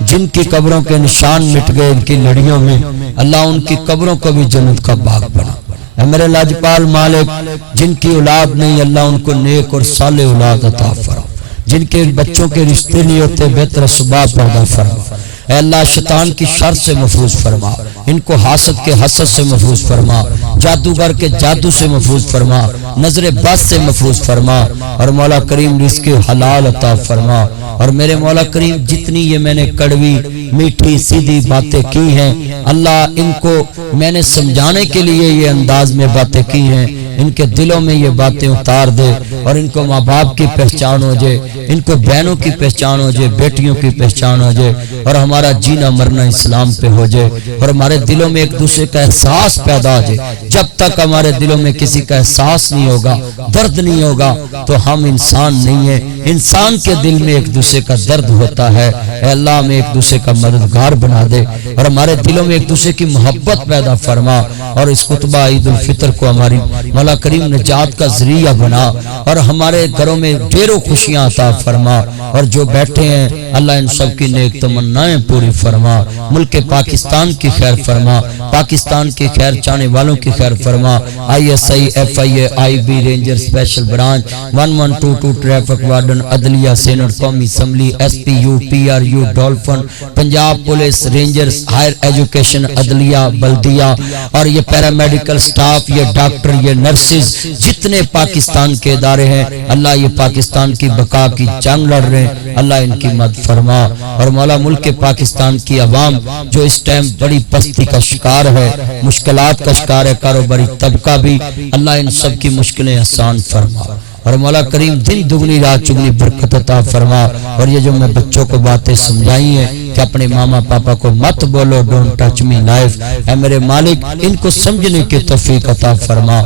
جن کی قبروں کے نشان مٹ گئے ان کی لڑیوں میں اللہ ان کی قبروں کو بھی جنت کا باغ بنا اے میرے لاجپال مالک جن کی اولاد نہیں اللہ ان کو نیک اور صالح اولاد عطا فرما جن کے بچوں کے رشتے نہیں ہوتے بہتر اسباب پیدا فرما اے اللہ شیطان کی شر سے محفوظ فرما ان کو حاسد کے حسد سے محفوظ فرما جادوگر کے جادو سے محفوظ فرما نظر بد سے محفوظ فرما اور مولا کریم رزق حلال عطا فرما اور میرے مولا کریم جتنی یہ میں نے کڑوی میٹھی سیدھی باتیں کی ہیں اللہ ان کو میں نے سمجھانے کے لیے یہ انداز میں باتیں کی ہیں ان کے دلوں میں یہ باتیں اتار دے اور ان کو ماں باپ کی پہچان ہو جائے ان کو بہنوں کی پہچان ہو جائے بیٹیوں کی پہچان ہو جائے اور ہمارا جینا مرنا اسلام پہ ہو جائے اور ہمارے دلوں میں ایک دوسرے کا احساس پیدا ہو جائے۔ جب تک ہمارے دلوں میں کسی کا احساس نہیں ہوگا، درد نہیں ہوگا، تو ہم انسان نہیں ہیں۔ انسان کے دل میں ایک دوسرے کا درد ہوتا ہے۔ اے اللہ ہمیں ایک دوسرے کا مددگار بنا دے اور ہمارے دلوں میں ایک دوسرے کی محبت پیدا فرما، اور اس خطبہ عید الفطر کو ہماری مولا کریم نجات کا ذریعہ بنا، اور ہمارے گھروں میں ڈھیروں خوشیاں عطا فرما، اور جو بیٹھے ہیں اللہ ان سب کی نیک تمنائیں پوری فرما۔ ملک پاکستان کی خیر فرما، پاکستان کی خیر چاہنے والوں کی خیر فرما۔ ISI FIA IB ranger special branch 1122 traffic warden عدلیہ سینٹ قومی اسمبلی SPU PRU dolphin Punjab police rangers higher education عدلیہ بلدیہ اور یہ پیرامیڈیکل سٹاف، یہ ڈاکٹر، یہ نرسز، جتنے پاکستان کے ادارے ہیں اللہ یہ پاکستان کی بقا کی جنگ لڑ رہے ہیں، اللہ ان کی مدد فرما۔ اور مولا ملک پاکستان کی عوام جو اس ٹائم بڑی پستی کا شکار ہے، مشکلات کا شکار ہے، کاروباری طبقہ بھی، اللہ ان سب کی مشکلیں آسان فرما، اور مولا کریم دن دگنی رات چگنی برکت عطا فرما۔ اور یہ جو میں بچوں کو باتیں سمجھائی ہیں کہ اپنے ماما پاپا کو مت بولو، ڈونٹ ٹچ می لائف، اے میرے مالک ان کو سمجھنے کی توفیق عطا فرما۔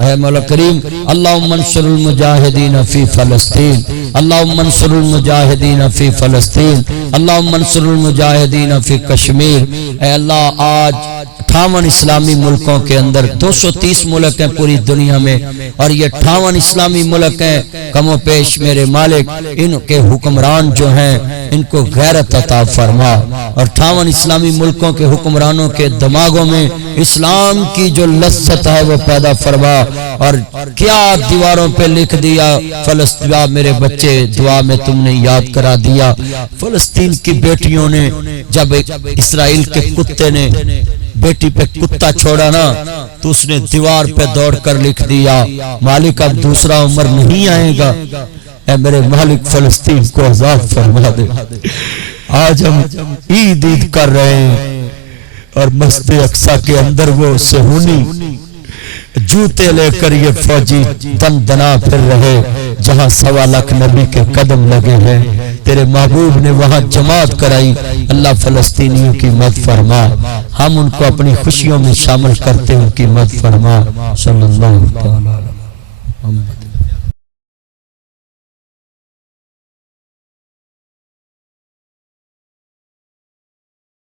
اے مولا کریم اللہم انصر المجاہدین فی فلسطین، اللہم انصر المجاہدین فی فلسطین، اللہم انصر المجاہدین فی کشمیر۔ اے اللہ آج 58 اسلامی ملکوں کے اندر 230 ملک ہیں پوری دنیا میں، اور یہ 58 اسلامی ملک ہیں، کم و پیش میرے مالک ان کے حکمران جو ہیں ان کو غیرت عطا فرما، اور 58 اسلامی ملکوں کے حکمرانوں کے دماغوں میں اسلام کی جو لذت ہے وہ پیدا فرما۔ اور کیا دیواروں پہ لکھ دیا، فلسطین میرے بچے دعا میں تم نے یاد کرا دیا۔ فلسطین کی بیٹیوں نے جب اسرائیل کے کتے نے بیٹی پہ کتا چھوڑا نا تو اس نے دیوار پہ دوڑ کر لکھ دیا مالک اب دوسرا عمر نہیں آئے گا، اے میرے مالک فلسطین کو آزاد فرما دے۔ آج ہم عید کر رہے ہیں اور مسجد اقصی کے اندر وہ صہیونی جوتے لے کر یہ فوجی دن دنا پھر رہے جہاں 1.25 لاکھ نبی کے قدم لگے ہیں، تیرے محبوب نے وہاں جماعت کرائی، اللہ فلسطینیوں کی مدد فرما، ہم ان کو اپنی خوشیوں میں شامل کرتے ان کی مدد فرما۔ صلی اللہ علیہ وسلم۔